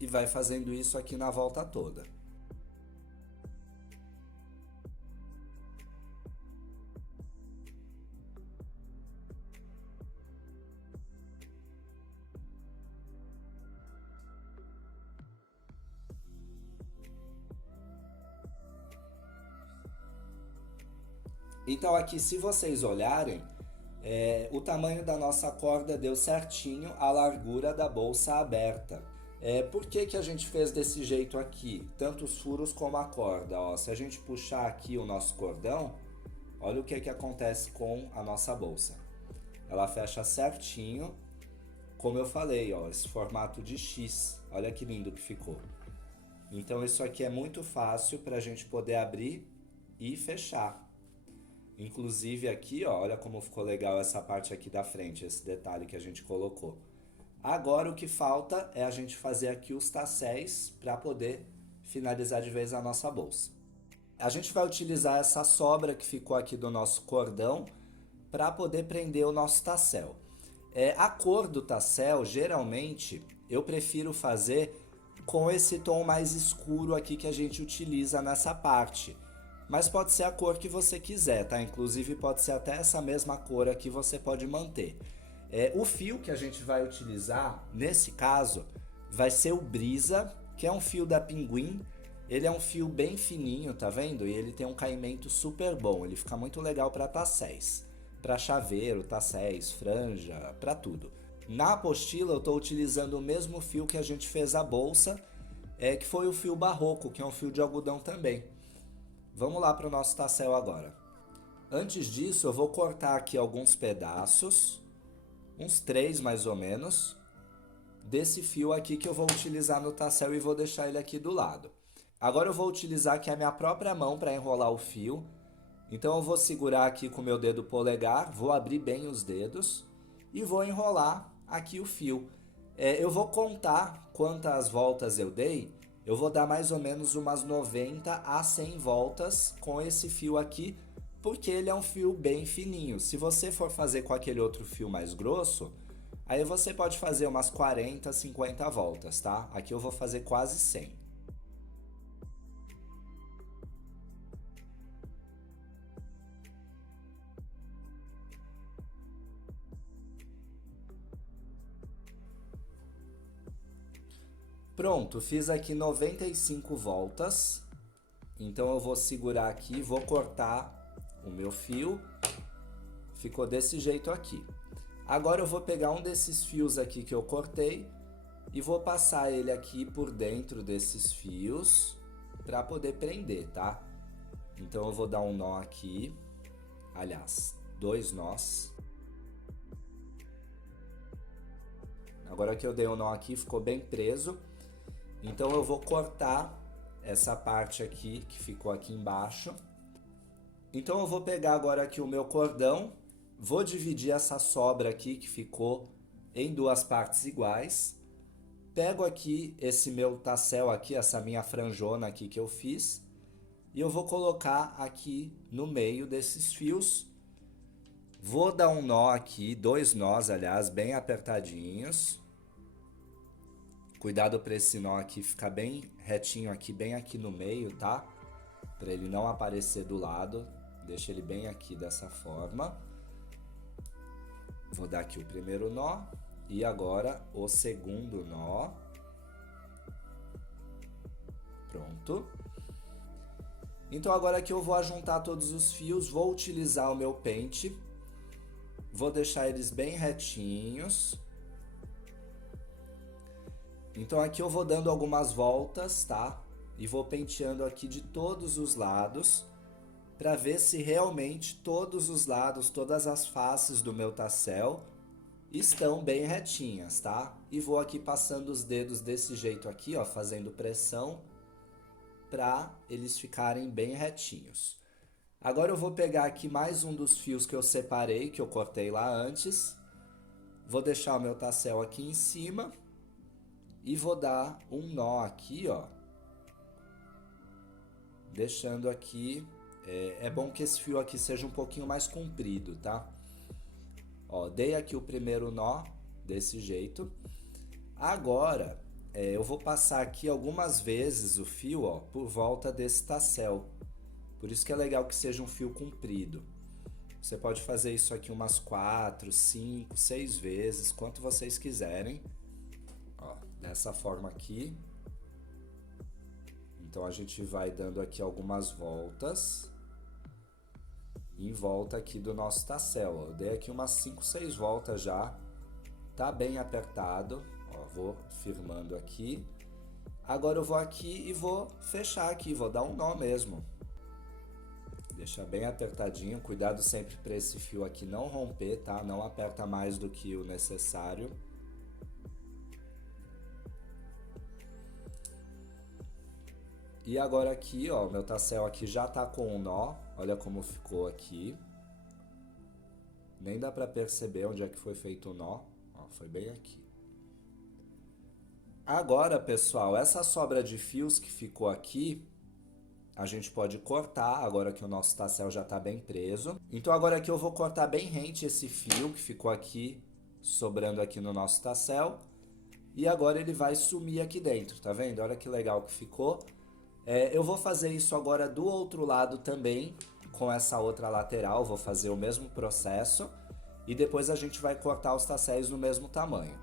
E vai fazendo isso aqui na volta toda. Então aqui, se vocês olharem, o tamanho da nossa corda deu certinho a largura da bolsa aberta. Por que que a gente fez desse jeito aqui? Tanto os furos como a corda. Ó, se a gente puxar aqui o nosso cordão, olha o que que acontece com a nossa bolsa. Ela fecha certinho, como eu falei, ó, esse formato de X. Olha que lindo que ficou. Então isso aqui é muito fácil para a gente poder abrir e fechar. Inclusive aqui, ó, olha como ficou legal essa parte aqui da frente, esse detalhe que a gente colocou. Agora o que falta é a gente fazer aqui os tasséis para poder finalizar de vez a nossa bolsa. A gente vai utilizar essa sobra que ficou aqui do nosso cordão para poder prender o nosso tassel. A cor do tassel, geralmente, eu prefiro fazer com esse tom mais escuro aqui que a gente utiliza nessa parte. Mas pode ser a cor que você quiser, tá? Inclusive pode ser até essa mesma cor aqui, você pode manter. O fio que a gente vai utilizar, nesse caso, vai ser o Brisa, que é um fio da Pinguim. Ele é um fio bem fininho, tá vendo? E ele tem um caimento super bom, ele fica muito legal para tasséis. Para chaveiro, tasséis, franja, para tudo. Na apostila eu estou utilizando o mesmo fio que a gente fez a bolsa, que foi o fio barroco, que é um fio de algodão também. Vamos lá para o nosso tassel agora. Antes disso, eu vou cortar aqui alguns pedaços, uns 3 mais ou menos, desse fio aqui que eu vou utilizar no tassel e vou deixar ele aqui do lado. Agora eu vou utilizar aqui a minha própria mão para enrolar o fio. Então eu vou segurar aqui com o meu dedo polegar, vou abrir bem os dedos e vou enrolar aqui o fio. Eu vou contar quantas voltas eu dei. Eu vou dar mais ou menos umas 90 a 100 voltas com esse fio aqui, porque ele é um fio bem fininho. Se você for fazer com aquele outro fio mais grosso, aí você pode fazer umas 40, 50 voltas, tá? Aqui eu vou fazer quase 100. Pronto, fiz aqui 95 voltas. Então eu vou segurar aqui, vou cortar o meu fio. Ficou desse jeito aqui. Agora eu vou pegar um desses fios aqui que eu cortei e vou passar ele aqui por dentro desses fios para poder prender, tá? Então eu vou dar um nó aqui, aliás, 2 nós. Agora que eu dei um nó aqui, ficou bem preso. Então eu vou cortar essa parte aqui que ficou aqui embaixo. Então eu vou pegar agora aqui o meu cordão, vou dividir essa sobra aqui que ficou em 2 partes iguais. Pego aqui esse meu tassel aqui, essa minha franjona aqui que eu fiz, e eu vou colocar aqui no meio desses fios. Vou dar um nó aqui, 2 nós, aliás, bem apertadinhos. Cuidado para esse nó aqui ficar bem retinho aqui, bem aqui no meio, tá? Para ele não aparecer do lado. Deixa ele bem aqui dessa forma. Vou dar aqui o primeiro nó e agora o segundo nó. Pronto. Então agora aqui eu vou ajuntar todos os fios, vou utilizar o meu pente. Vou deixar eles bem retinhos. Então aqui eu vou dando algumas voltas, tá? E vou penteando aqui de todos os lados para ver se realmente todos os lados, todas as faces do meu tassel estão bem retinhas, tá? E vou aqui passando os dedos desse jeito aqui, ó, fazendo pressão para eles ficarem bem retinhos. Agora eu vou pegar aqui mais um dos fios que eu separei, que eu cortei lá antes. Vou deixar o meu tassel aqui em cima. E vou dar um nó aqui, ó. Deixando aqui. É bom que esse fio aqui seja um pouquinho mais comprido, tá? Ó, dei aqui o primeiro nó, desse jeito. Agora, eu vou passar aqui algumas vezes o fio, ó, por volta desse tassel. Por isso que é legal que seja um fio comprido. Você pode fazer isso aqui umas 4, 5, 6 vezes, quanto vocês quiserem. Ó, dessa forma aqui. Então a gente vai dando aqui algumas voltas em volta aqui do nosso tassel. Ó. Eu dei aqui umas 5, 6 voltas já. Tá bem apertado. Ó, vou firmando aqui. Agora eu vou aqui e vou fechar aqui, vou dar um nó mesmo. Deixar bem apertadinho, cuidado sempre para esse fio aqui não romper, tá? Não aperta mais do que o necessário. E agora aqui, ó, meu tassel aqui já tá com um nó, olha como ficou aqui. Nem dá pra perceber onde é que foi feito o nó. Ó, foi bem aqui. Agora, pessoal, essa sobra de fios que ficou aqui, a gente pode cortar, agora que o nosso tassel já está bem preso. Então agora aqui eu vou cortar bem rente esse fio que ficou aqui, sobrando aqui no nosso tassel. E agora ele vai sumir aqui dentro, tá vendo? Olha que legal que ficou. Eu vou fazer isso agora do outro lado também, com essa outra lateral, vou fazer o mesmo processo. E depois a gente vai cortar os tasséis no mesmo tamanho.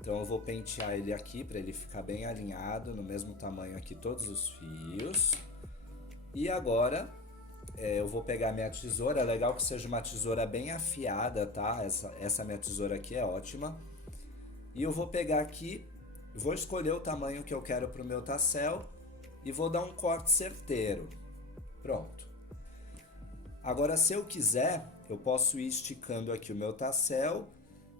Então eu vou pentear ele aqui para ele ficar bem alinhado, no mesmo tamanho aqui todos os fios. E agora eu vou pegar minha tesoura, é legal que seja uma tesoura bem afiada, tá? Essa minha tesoura aqui é ótima. E eu vou pegar aqui, vou escolher o tamanho que eu quero para o meu tassel e vou dar um corte certeiro. Pronto. Agora, se eu quiser, eu posso ir esticando aqui o meu tassel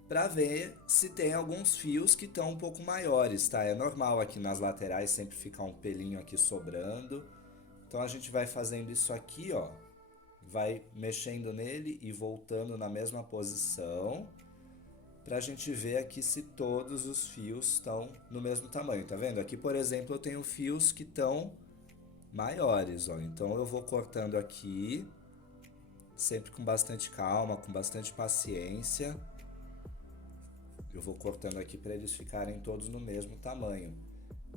para ver se tem alguns fios que estão um pouco maiores, tá? É normal aqui nas laterais sempre ficar um pelinho aqui sobrando. Então a gente vai fazendo isso aqui, ó. Vai mexendo nele e voltando na mesma posição, para a gente ver aqui se todos os fios estão no mesmo tamanho, tá vendo? Aqui, por exemplo, eu tenho fios que estão maiores, ó. Então eu vou cortando aqui, sempre com bastante calma, com bastante paciência. Eu vou cortando aqui para eles ficarem todos no mesmo tamanho.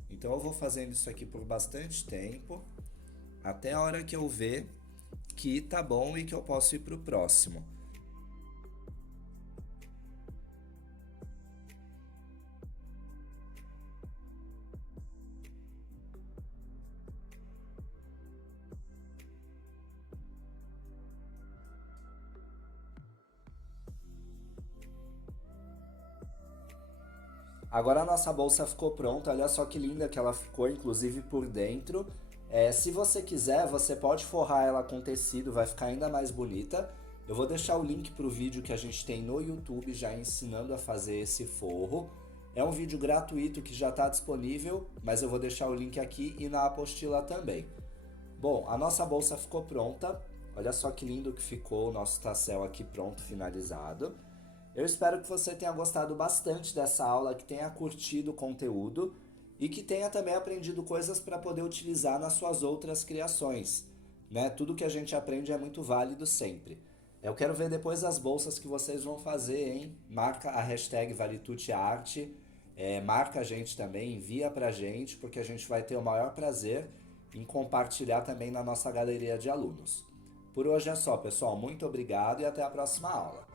Então eu vou fazendo isso aqui por bastante tempo, até a hora que eu ver que tá bom e que eu posso ir pro próximo. Agora a nossa bolsa ficou pronta, olha só que linda que ela ficou, inclusive por dentro. Se você quiser, você pode forrar ela com tecido, vai ficar ainda mais bonita. Eu vou deixar o link para o vídeo que a gente tem no YouTube já ensinando a fazer esse forro. É um vídeo gratuito que já está disponível, mas eu vou deixar o link aqui e na apostila também. Bom, a nossa bolsa ficou pronta. Olha só que lindo que ficou o nosso tassel aqui pronto, finalizado. Eu espero que você tenha gostado bastante dessa aula, que tenha curtido o conteúdo e que tenha também aprendido coisas para poder utilizar nas suas outras criações, né? Tudo que a gente aprende é muito válido sempre. Eu quero ver depois as bolsas que vocês vão fazer, hein? Marca a hashtag ValeTuteArt, marca a gente também, envia pra gente, porque a gente vai ter o maior prazer em compartilhar também na nossa galeria de alunos. Por hoje é só, pessoal. Muito obrigado e até a próxima aula.